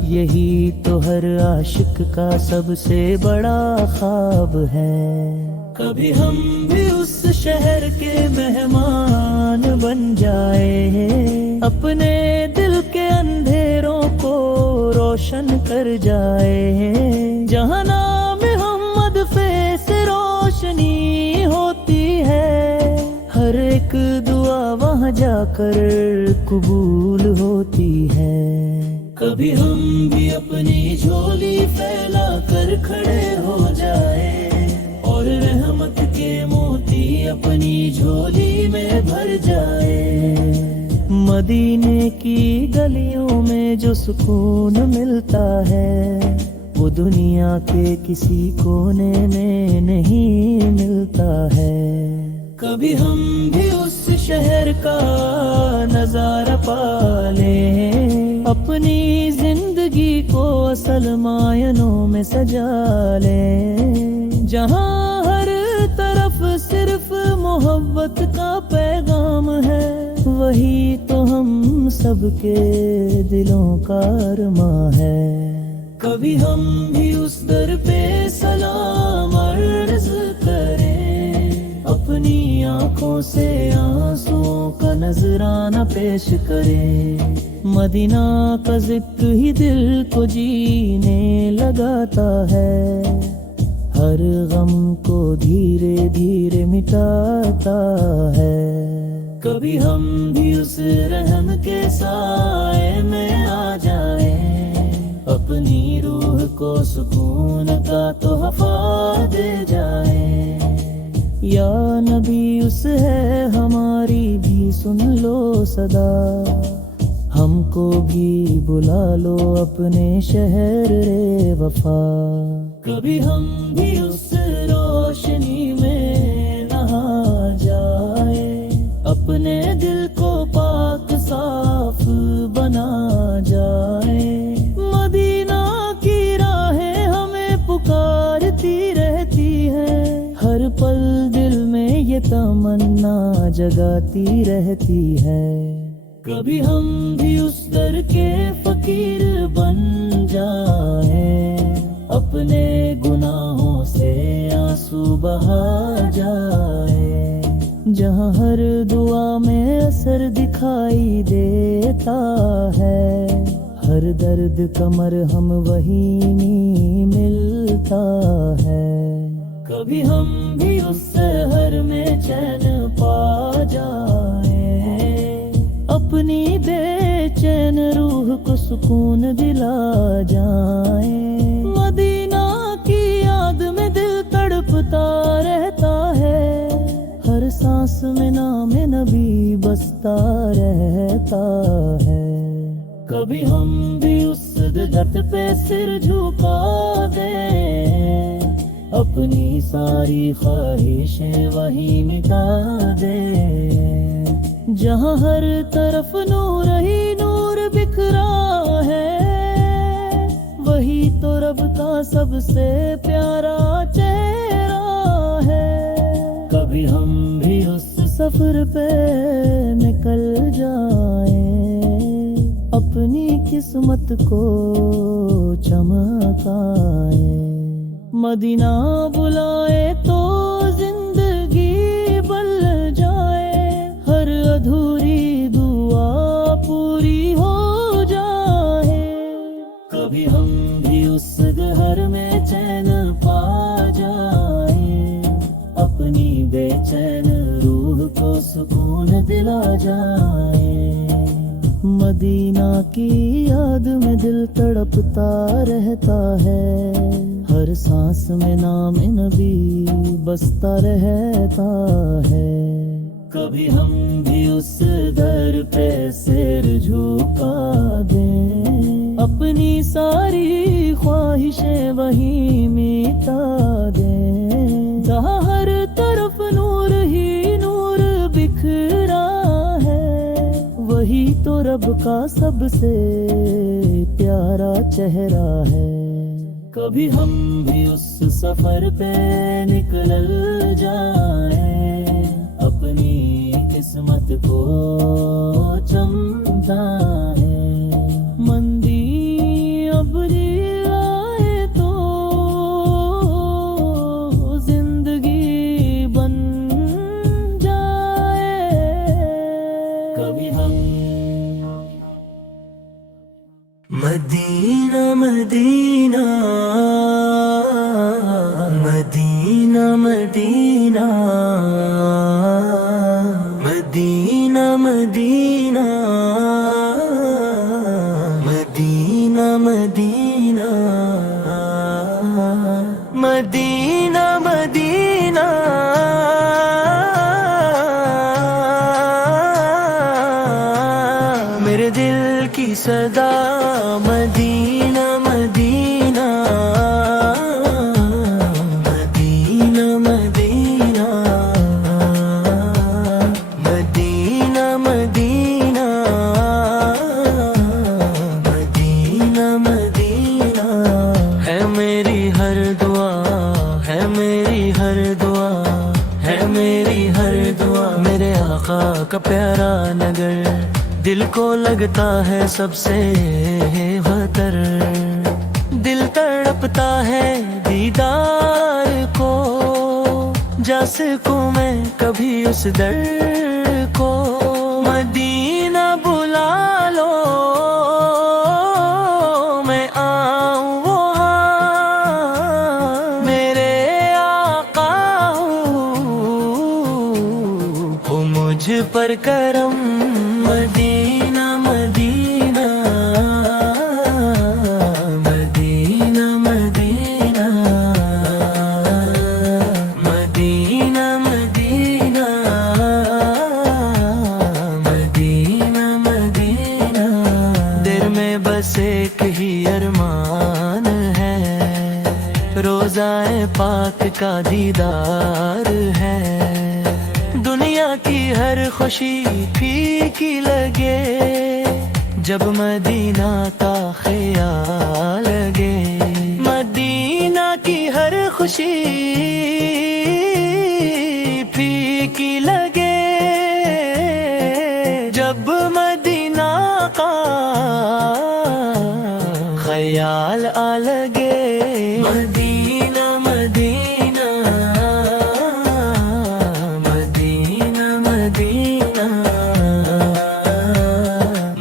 یہی تو ہر عاشق کا سب سے بڑا خواب ہے، کبھی ہم بھی اس شہر کے مہمان بن جائے، اپنے دل کے اندھیروں کو روشن کر جائے، جہاں نام محمد سے روشنی ہوتی ہے، ہر ایک دعا وہاں جا کر قبول ہوتی ہے، کبھی ہم بھی اپنی جھولی پھیلا کر کھڑے ہو جائے، اور رحمت کے موتی اپنی جھولی میں بھر جائے، مدینے کی گلیوں میں جو سکون ملتا ہے، وہ دنیا کے کسی کونے میں نہیں ملتا ہے، کبھی ہم بھی اس شہر کا نظارہ پا لیں، اپنی زندگی زندگی کو اصل معنوں میں سجا لیں، جہاں ہر طرف صرف محبت کا پیغام ہے، وہی تو ہم سب کے دلوں کا ارماں ہے۔ کبھی ہم بھی اس در پہ سلام عرض کریں، اپنی آنکھوں سے آنسوں کا نذرانہ پیش کریں، مدینہ کا ذکر ہی دل کو جینے لگاتا ہے، ہر غم کو دھیرے دھیرے مٹاتا ہے۔ کبھی ہم بھی اس رحم کے سائے میں آ جائیں، اپنی روح کو سکون کا تحفہ دے جائیں، یا نبی اس ہے ہماری بھی سن لو صدا، ہم کو بھی بلا لو اپنے شہر وفا۔ کبھی ہم بھی اس روشنی میں نہا جائیں، اپنے دل کو پاک صاف بنا جائیں، مدینہ کی راہیں ہمیں پکارتی رہتی ہیں، ہر پل دل میں یہ تمنا جگاتی رہتی ہے۔ کبھی ہم بھی اس در کے فقیر بن جائیں، اپنے گناہوں سے آنسو بہا جائیں، جہاں ہر دعا میں اثر دکھائی دیتا ہے، ہر درد کا مرہم وہیں ملتا ہے۔ کبھی ہم بھی اس سحر میں چین پا جائیں، اپنی بے چین روح کو سکون دلا جائیں، مدینہ کی یاد میں دل تڑپتا رہتا ہے، ہر سانس میں نام نبی بستا رہتا ہے۔ کبھی ہم بھی اس درد پہ سر جھکا دیں، اپنی ساری خواہشیں وہی مٹا دیں، جہاں ہر طرف نور ہی نور بکھرا ہے، وہی تو رب کا سب سے پیارا چہرہ ہے۔ کبھی ہم بھی اس سفر پہ نکل جائیں، اپنی قسمت کو چمکائیں، مدینہ بلائے تو زندگی بل جائے، ہر ادھوری دعا پوری ہو جائے۔ کبھی ہم بھی اس گھر میں چین پا جائیں، اپنی بے چین روح کو سکون دلا جائیں، مدینہ کی یاد میں دل تڑپتا رہتا ہے، ہر سانس میں نام نبی بستا رہتا ہے۔ کبھی ہم بھی اس در پہ سر جھکا دیں، اپنی ساری خواہشیں وہیں مٹا دیں، جہاں ہر طرف نور ہی نور بکھرا ہے، وہی تو رب کا سب سے پیارا چہرہ ہے۔ کبھی ہم بھی اس سفر پہ نکل جائیں، اپنی قسمت کو چمکائیں، مندی ابری آئے تو زندگی بن جائے۔ کبھی ہم مدینہ مدینہ مدینہ مدینہ مدینہ مدینہ مدینہ مدینہ مدینہ مدینہ میرے دل کی صدا مدینہ مدینہ مدینہ مدینہ مدینہ مدینہ مدینہ مدینہ میری ہر دعا میرے آقا کا پیارا نگر، دل کو لگتا ہے سب سے بہتر، دل تڑپتا ہے دیدار کو، جا سکوں میں کبھی اس در کو، مدینہ بلا لو میں آؤں وہاں، میرے آقا ہو مجھ پر کرم، مدینہ مدینہ مدینہ مدینہ مدینہ مدینہ مدینہ مدینہ، دل میں بس ایک ہی ارمان ہے، روضہ پاک کا دیدار ہے، دنیا کی ہر خوشی پھیکی لگے جب مدینہ کا خیال لگے، مدینہ کی ہر خوشی پھیکی لگے جب مدینہ کا خیال آ لگے، مدینہ مدینہ مدینہ مدینہ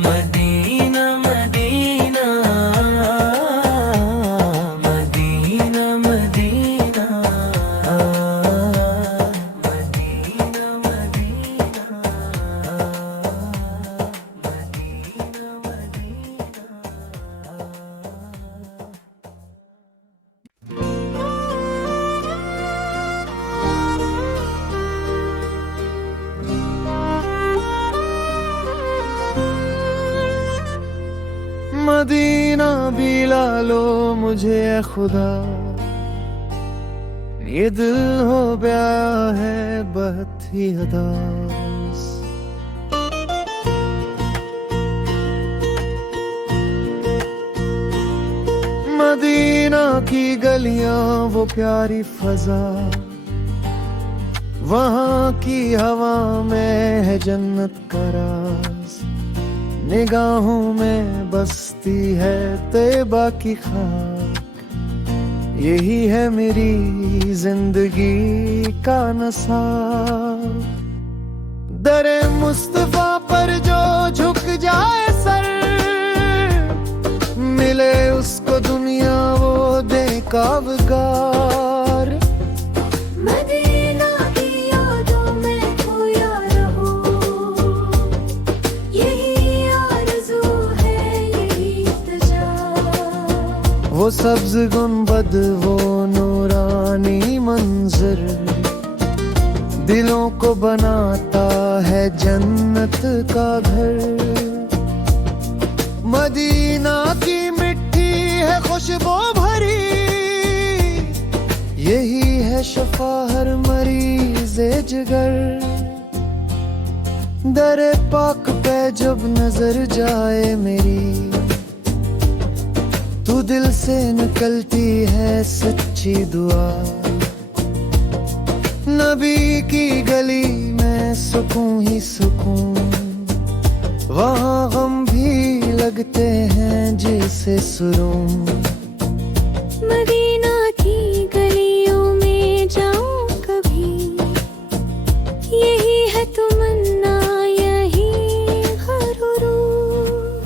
مدینہ مدینہ مدینہ مدینہ مدینہ مدینہ بھی لا لو مجھے اے خدا، یہ دل ہو گیا ہے بہت ہی اداس، مدینہ کی گلیاں وہ پیاری فضا، وہاں کی ہوا میں ہے جنت کا راز، نگاہوں میں بستی ہے طیبہ کی خاک، یہی ہے میری زندگی کا نصاب، در مصطفیٰ پر جو جھک جائے سر، ملے اس کو دنیا وہ دے کاوگار، مدینہ کی یادوں میں کھویا رہو، یہی آرزو ہے یہی التجا، وہ سبز گنبد وہ نورانی منظر، دلوں کو بناتا ہے جنت کا گھر، مدینہ کی مٹی ہے خوشبو بھری، یہی ہے شفا ہر مریض جگر، در پاک پہ جب نظر جائے میری، تو دل سے نکلتی ہے سچی دعا، نبی کی گلی میں سکون ہی سکون، وہاں غم بھی لگتے ہیں جیسے سرون، مدینہ کی گلیوں میں جاؤں کبھی، یہی ہے تمنا یہی غرور،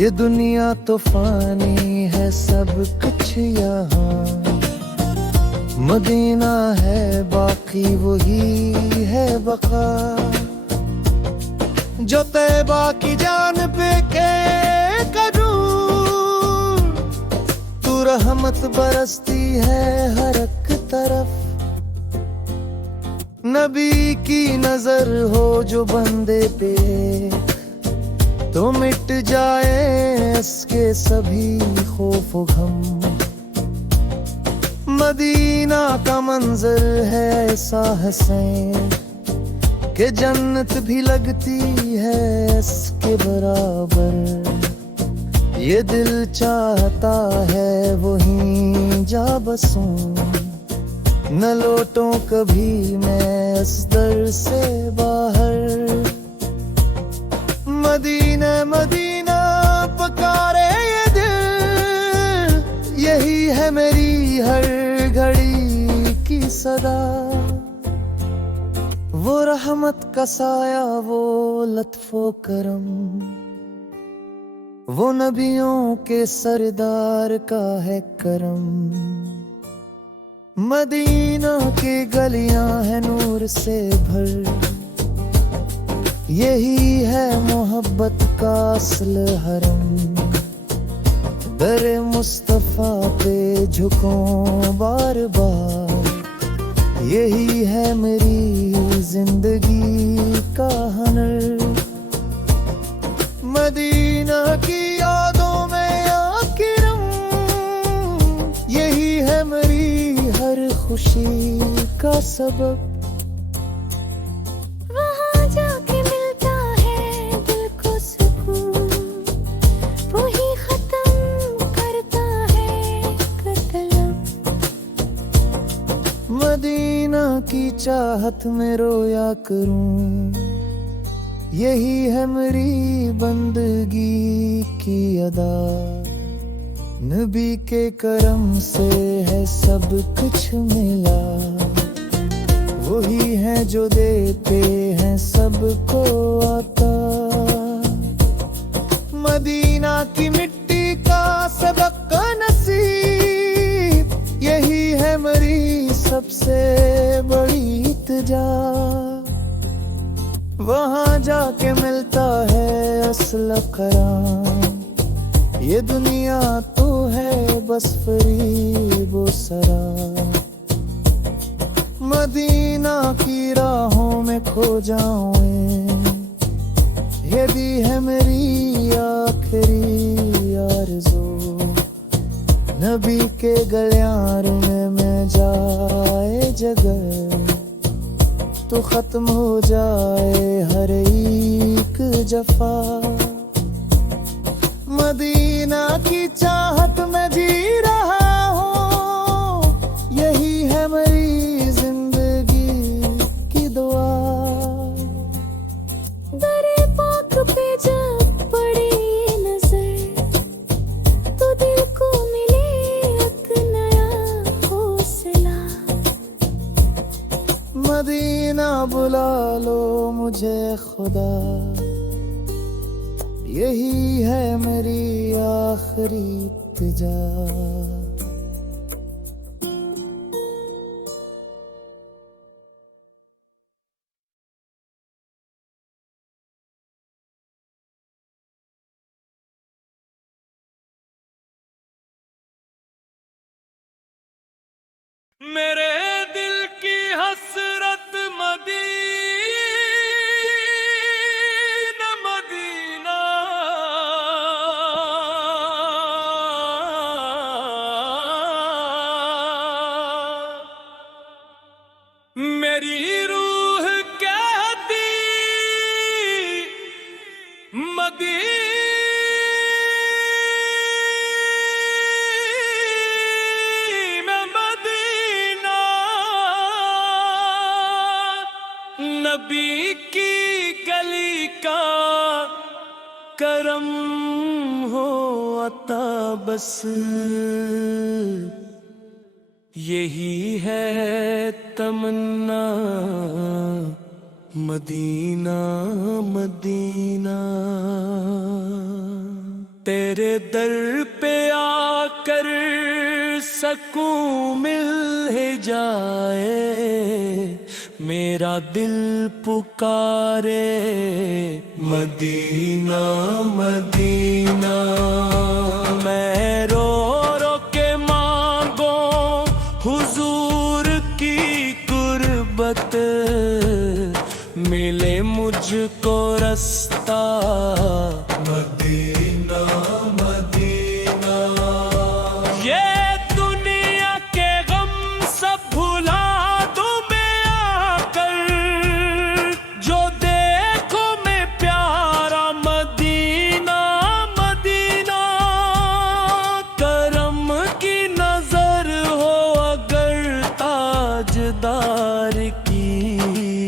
یہ دنیا تو فانی ہے سب کچھ یہاں، مدینہ ہے باقی وہی ہے بقا، جو طیبہ کی جان پہ کے قدور، تو رحمت برستی ہے ہر ایک طرف، نبی کی نظر ہو جو بندے پہ، تو مٹ جائے اس کے سبھی خوف و غم، مدینہ کا منظر ہے ایسا حسین کہ جنت بھی لگتی ہے اس کے برابر، یہ دل چاہتا ہے وہیں جا بسوں، نہ لوٹوں کبھی میں اس در سے باہر، مدینہ مدینہ پکارے یہ دل، یہی ہے میری ہر گھڑی کی صدا۔ وہ رحمت کا سایہ، وہ لطف و کرم، وہ نبیوں کے سردار کا ہے کرم۔ مدینہ کی گلیاں ہیں نور سے بھر، یہی ہے محبت کا اصل حرم۔ در مصطفیٰ پہ جھکوں بار بار، یہی ہے میری زندگی کا ہنر۔ مدینہ کی یادوں میں یا کرم، یہی ہے میری ہر خوشی کا سبب۔ وہاں جا کے ملتا ہے دل کو سکون، وہی ختم کرتا ہے قلم۔ مدینہ کی چاہت میں رویا کروں، یہی ہے میری بندگی کی ادا۔ نبی کے کرم سے ہے سب کچھ ملا، وہی ہے جو دیتے ہیں سب کو عطا۔ مدینہ کی مٹی کا سبق نصیب، یہی ہے میری سب سے بڑی التجا۔ وہاں جا کے ملتا ہے اصل قرار، یہ دنیا تو ہے بس فریب و سراب۔ مدینہ کی راہوں میں کھو جاؤں، یہ بھی ہے میری آخری آرزو۔ نبی کے گلیاں میں جائے جگہ، تو ختم ہو جائے ہر ایک جفا۔ مدینہ کی چاہت میں جی رہا ہوں، یہی ہے میری زندگی کی دعا۔ درِ پاک پہ جب پڑے نظر، تو دل کو ملے ایک نیا حوصلہ۔ مدینہ بلا لو مجھے خدا، یہی ہے میری آخری التجا۔ میرے دل کی حسرت مدینہ مدینہ، میری روح کہتی مدینہ نبی کی گلی کا کرم ہو عطا بس، یہی ہے تمنا مدینہ مدینہ۔ تیرے در پہ آ کر سکون مل ہی جائے، میرا دل پکارے مدینہ مدینہ۔ میں رو رو کے مانگوں حضور کی قربت، ملے مجھ کو رستہ مدینہ مدینہ۔ یہ دنیا کے غم سب بھلا دوں میں آ کر، جو دیکھو میں پیارا مدینہ مدینہ۔ کرم کی نظر ہو اگر تاجدار کی،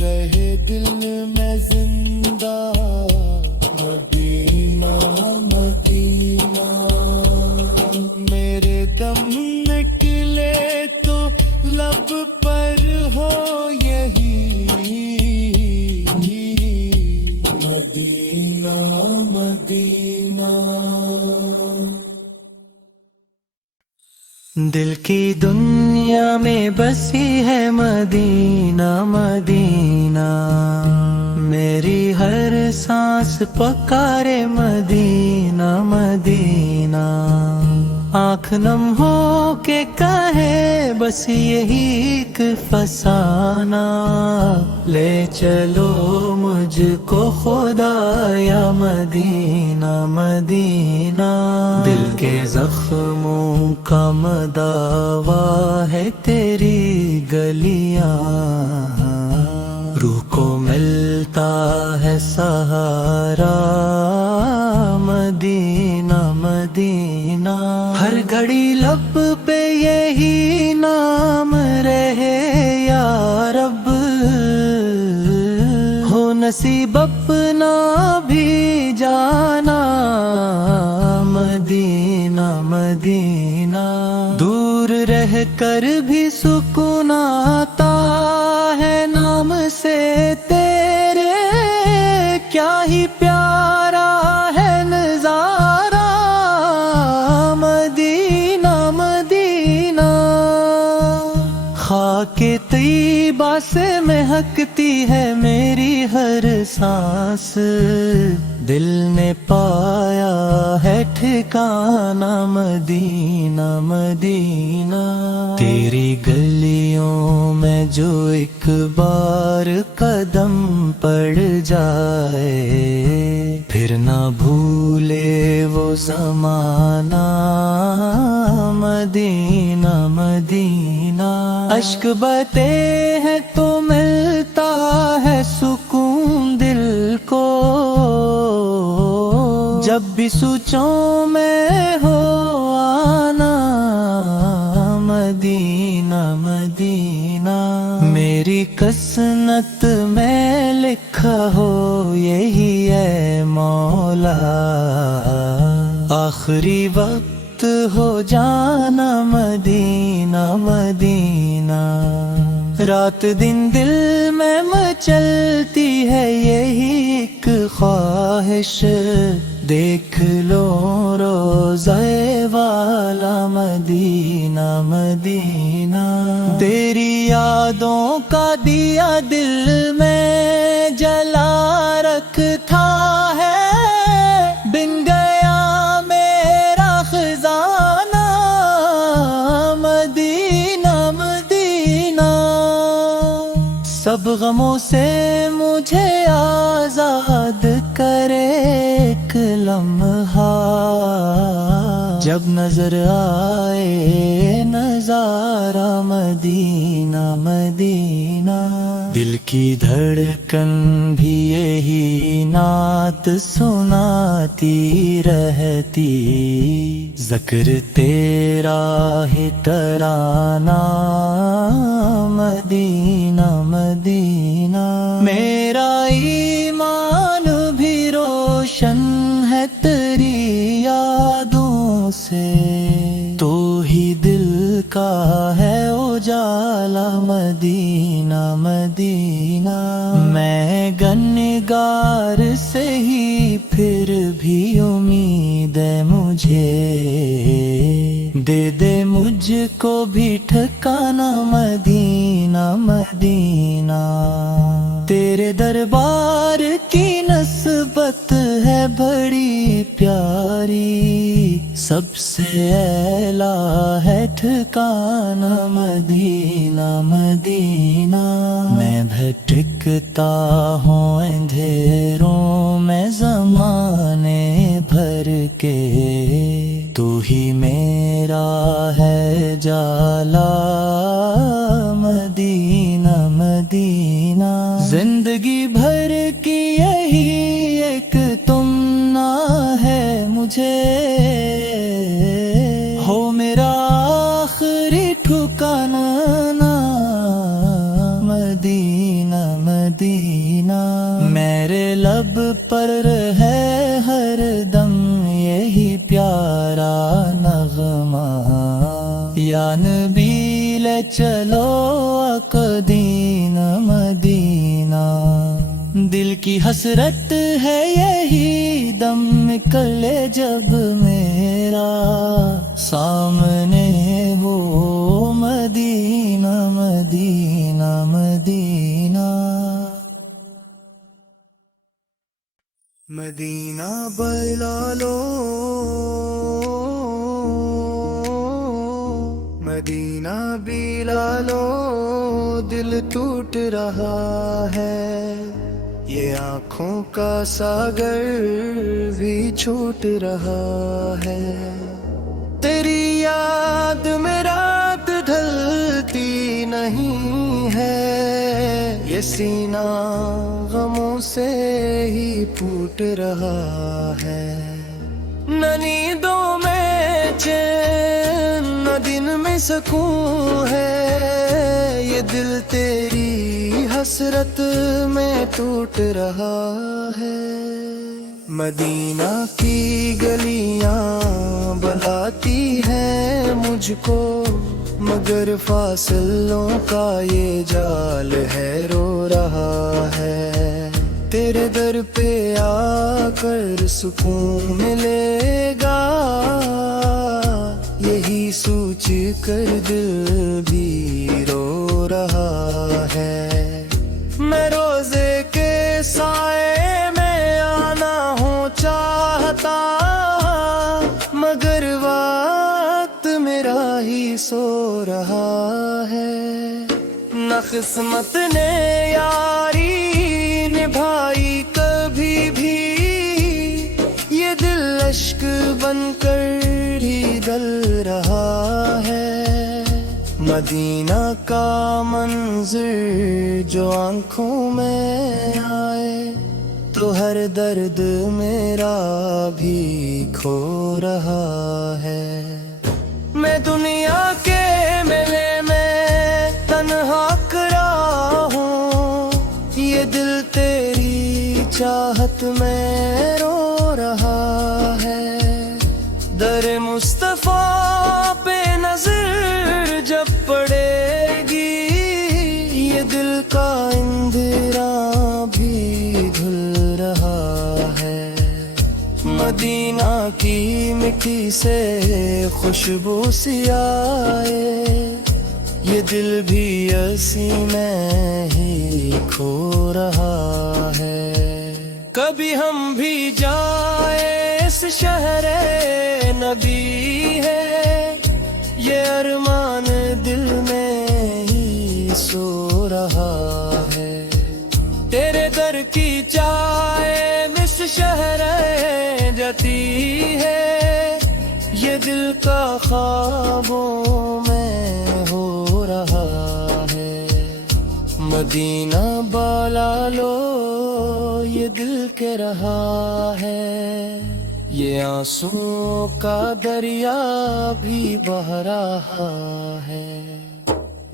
رہے دل میں زندہ مدینہ مدینہ میرے دم نکلے تو لب پر ہو یہی مدینہ مدینہ دل کی دنیا میں بسی ہے مدینہ مدینہ میری ہر سانس پکارے مدینہ مدینہ آنکھ نم ہو کے کہے بس یہی ایک فسانہ لے چلو مجھ کو خدا یا مدینہ مدینہ دل کے زخموں کا مداوا ہے تیری گلیاں روح کو ملتا ہے سہارا مدینہ مدینہ ہر گھڑی لب پہ یہی نام رہے یا رب ہو نصیب اپنا بھی جانا مدینہ مدینہ دور رہ کر بھی سکون آتا ہے نام سے تیرے کیا ہی پیارا ہے نظارہ مدینہ مدینہ خاک طیبہ سے مہکتی ہے میری ہر سانس دل نے پایا ہے ٹھکانہ مدینہ مدینہ تیری گلیوں میں جو ایک بار قدم پڑ جائے پھر نہ بھولے وہ زمانہ مدینہ مدینہ اشک بہتے ہیں تو ملتا ہے سکون دل کو جب بھی سوچوں میں ہو آنا مدینہ مدینہ میری قسمت میں لکھا ہو یہی ہے مولا آخری وقت ہو جانا مدینہ مدینہ رات دن دل میں مچلتی ہے یہی ایک خواہش دیکھ لو روضے والا مدینہ مدینہ تیری یادوں کا دیا دل میں جلا رکھا ہے بن گیا میرا خزانہ مدینہ مدینہ سب غموں سے مجھے آزاد کرے ایک لمحہ جب نظر آئے نظارہ مدینہ مدینہ دل کی دھڑکن بھی یہی نعت سناتی رہتی ذکر تیرا ہی ترانہ مدینہ مدینہ میرا ایمان بھی روشن ہے تیری یادوں سے تو ہی دل کا ہے اجالا مدینہ مدینہ میں گنہگار سے ہی پھر بھی امید ہے مجھے دے دے مجھ کو بھی ٹھکانہ مدینہ مدینہ تیرے دربار کی نسبت ہے بڑی پیاری سب سے اعلیٰ ہے ٹھکانہ مدینہ مدینہ میں بھٹکتا ہوں اندھیروں میں زمانے بھر کے تو ہی میرا ہے جالا مدینہ مدینہ زندگی بھر کی یہی ایک تمنا ہے مجھے ہو میرا آخری ٹھکانہ مدینہ مدینہ مدینہ میرے لب پر ہے ہر دم یہی پیارا نغمہ یا نبی لے چلو اقدین مدینہ دل کی حسرت ہے یہی دم نکلے جب میرا سامنے ہو مدینہ مدینہ مدینہ مدینہ بلا لو مدینہ بلا لو دل ٹوٹ رہا ہے یہ آنکھوں کا ساگر بھی چھوٹ رہا ہے تیری یاد میں رات ڈھلتی نہیں ہے یہ سینہ غموں سے ہی پھوٹ رہا ہے نہ نیندوں میں چین نہ دن میں سکون ہے یہ دل تیری حسرت میں ٹوٹ رہا ہے مدینہ کی گلیاں بلاتی ہیں مجھ کو مگر فاصلوں کا یہ جال ہے رو رہا ہے تیرے در پہ آ کر سکون ملے گا یہی سوچ کر دل بھی رو رہا ہے میں روزے کے سائے میں آنا ہوں چاہتا مگر وقت میرا ہی سو رہا ہے نہ قسمت نے یاری نبھائی کبھی بھی یہ دل اشک بن کر ہی گل رہا ہے مدینہ کا منظر جو آنکھوں میں آئے تو ہر درد میرا بھی کھو رہا ہے میں دنیا کے میلے میں تنہا کھڑا ہوں یہ دل تیری چاہت میں رو رہا ہے در مصطفیٰ پہ نظر جب پڑے گی یہ دل کا اندھیرا بھی دھل رہا ہے مدینہ کی مٹی سے خوشبو سی آئے یہ دل بھی اسی میں ہی کھو رہا ہے کبھی ہم بھی جائیں اس شہر نبی ہے یہ ارمان دل میں ہی سو رہا ہے تیرے در کی چائے مس شہر جاتی ہے یہ دل کا خوابوں میں ہو رہا ہے مدینہ بالا لو یہ دل کے رہا ہے یہ آنسوں کا دریا بھی بہہ رہا ہے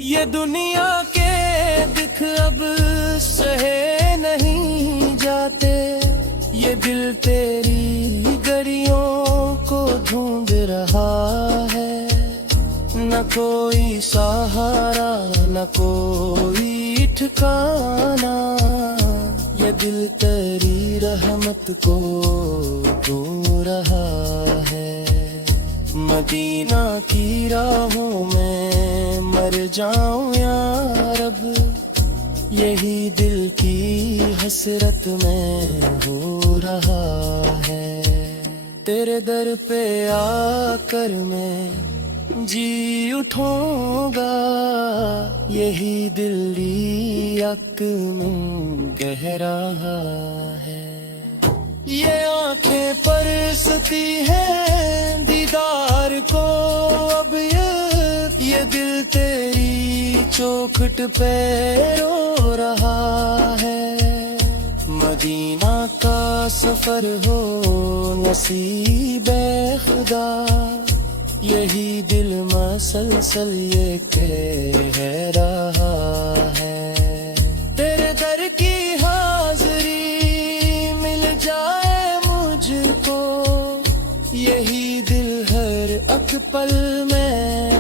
یہ دنیا کے دکھ اب سہے نہیں جاتے یہ دل تیری گلیوں کو ڈھونڈ رہا ہے نہ کوئی سہارا نہ کوئی ٹھکانا یہ دل تیری رحمت کو ڈھونڈ رہا ہے مدینہ کی راہوں میں مر جاؤں یا رب یہی دل کی حسرت میں ہو رہا ہے تیرے در پہ آ کر میں جی اٹھوں گا یہی دلی عق میں کہہ رہا ہے یہ آنکھیں پرستی ہیں دیدار کو اب یہ دل تیری چوکھٹ پہ رو رہا ہے مدینہ کا سفر ہو نصیب خدا یہی دل مسلسل یہ کہہ رہا ہے تیرے در کی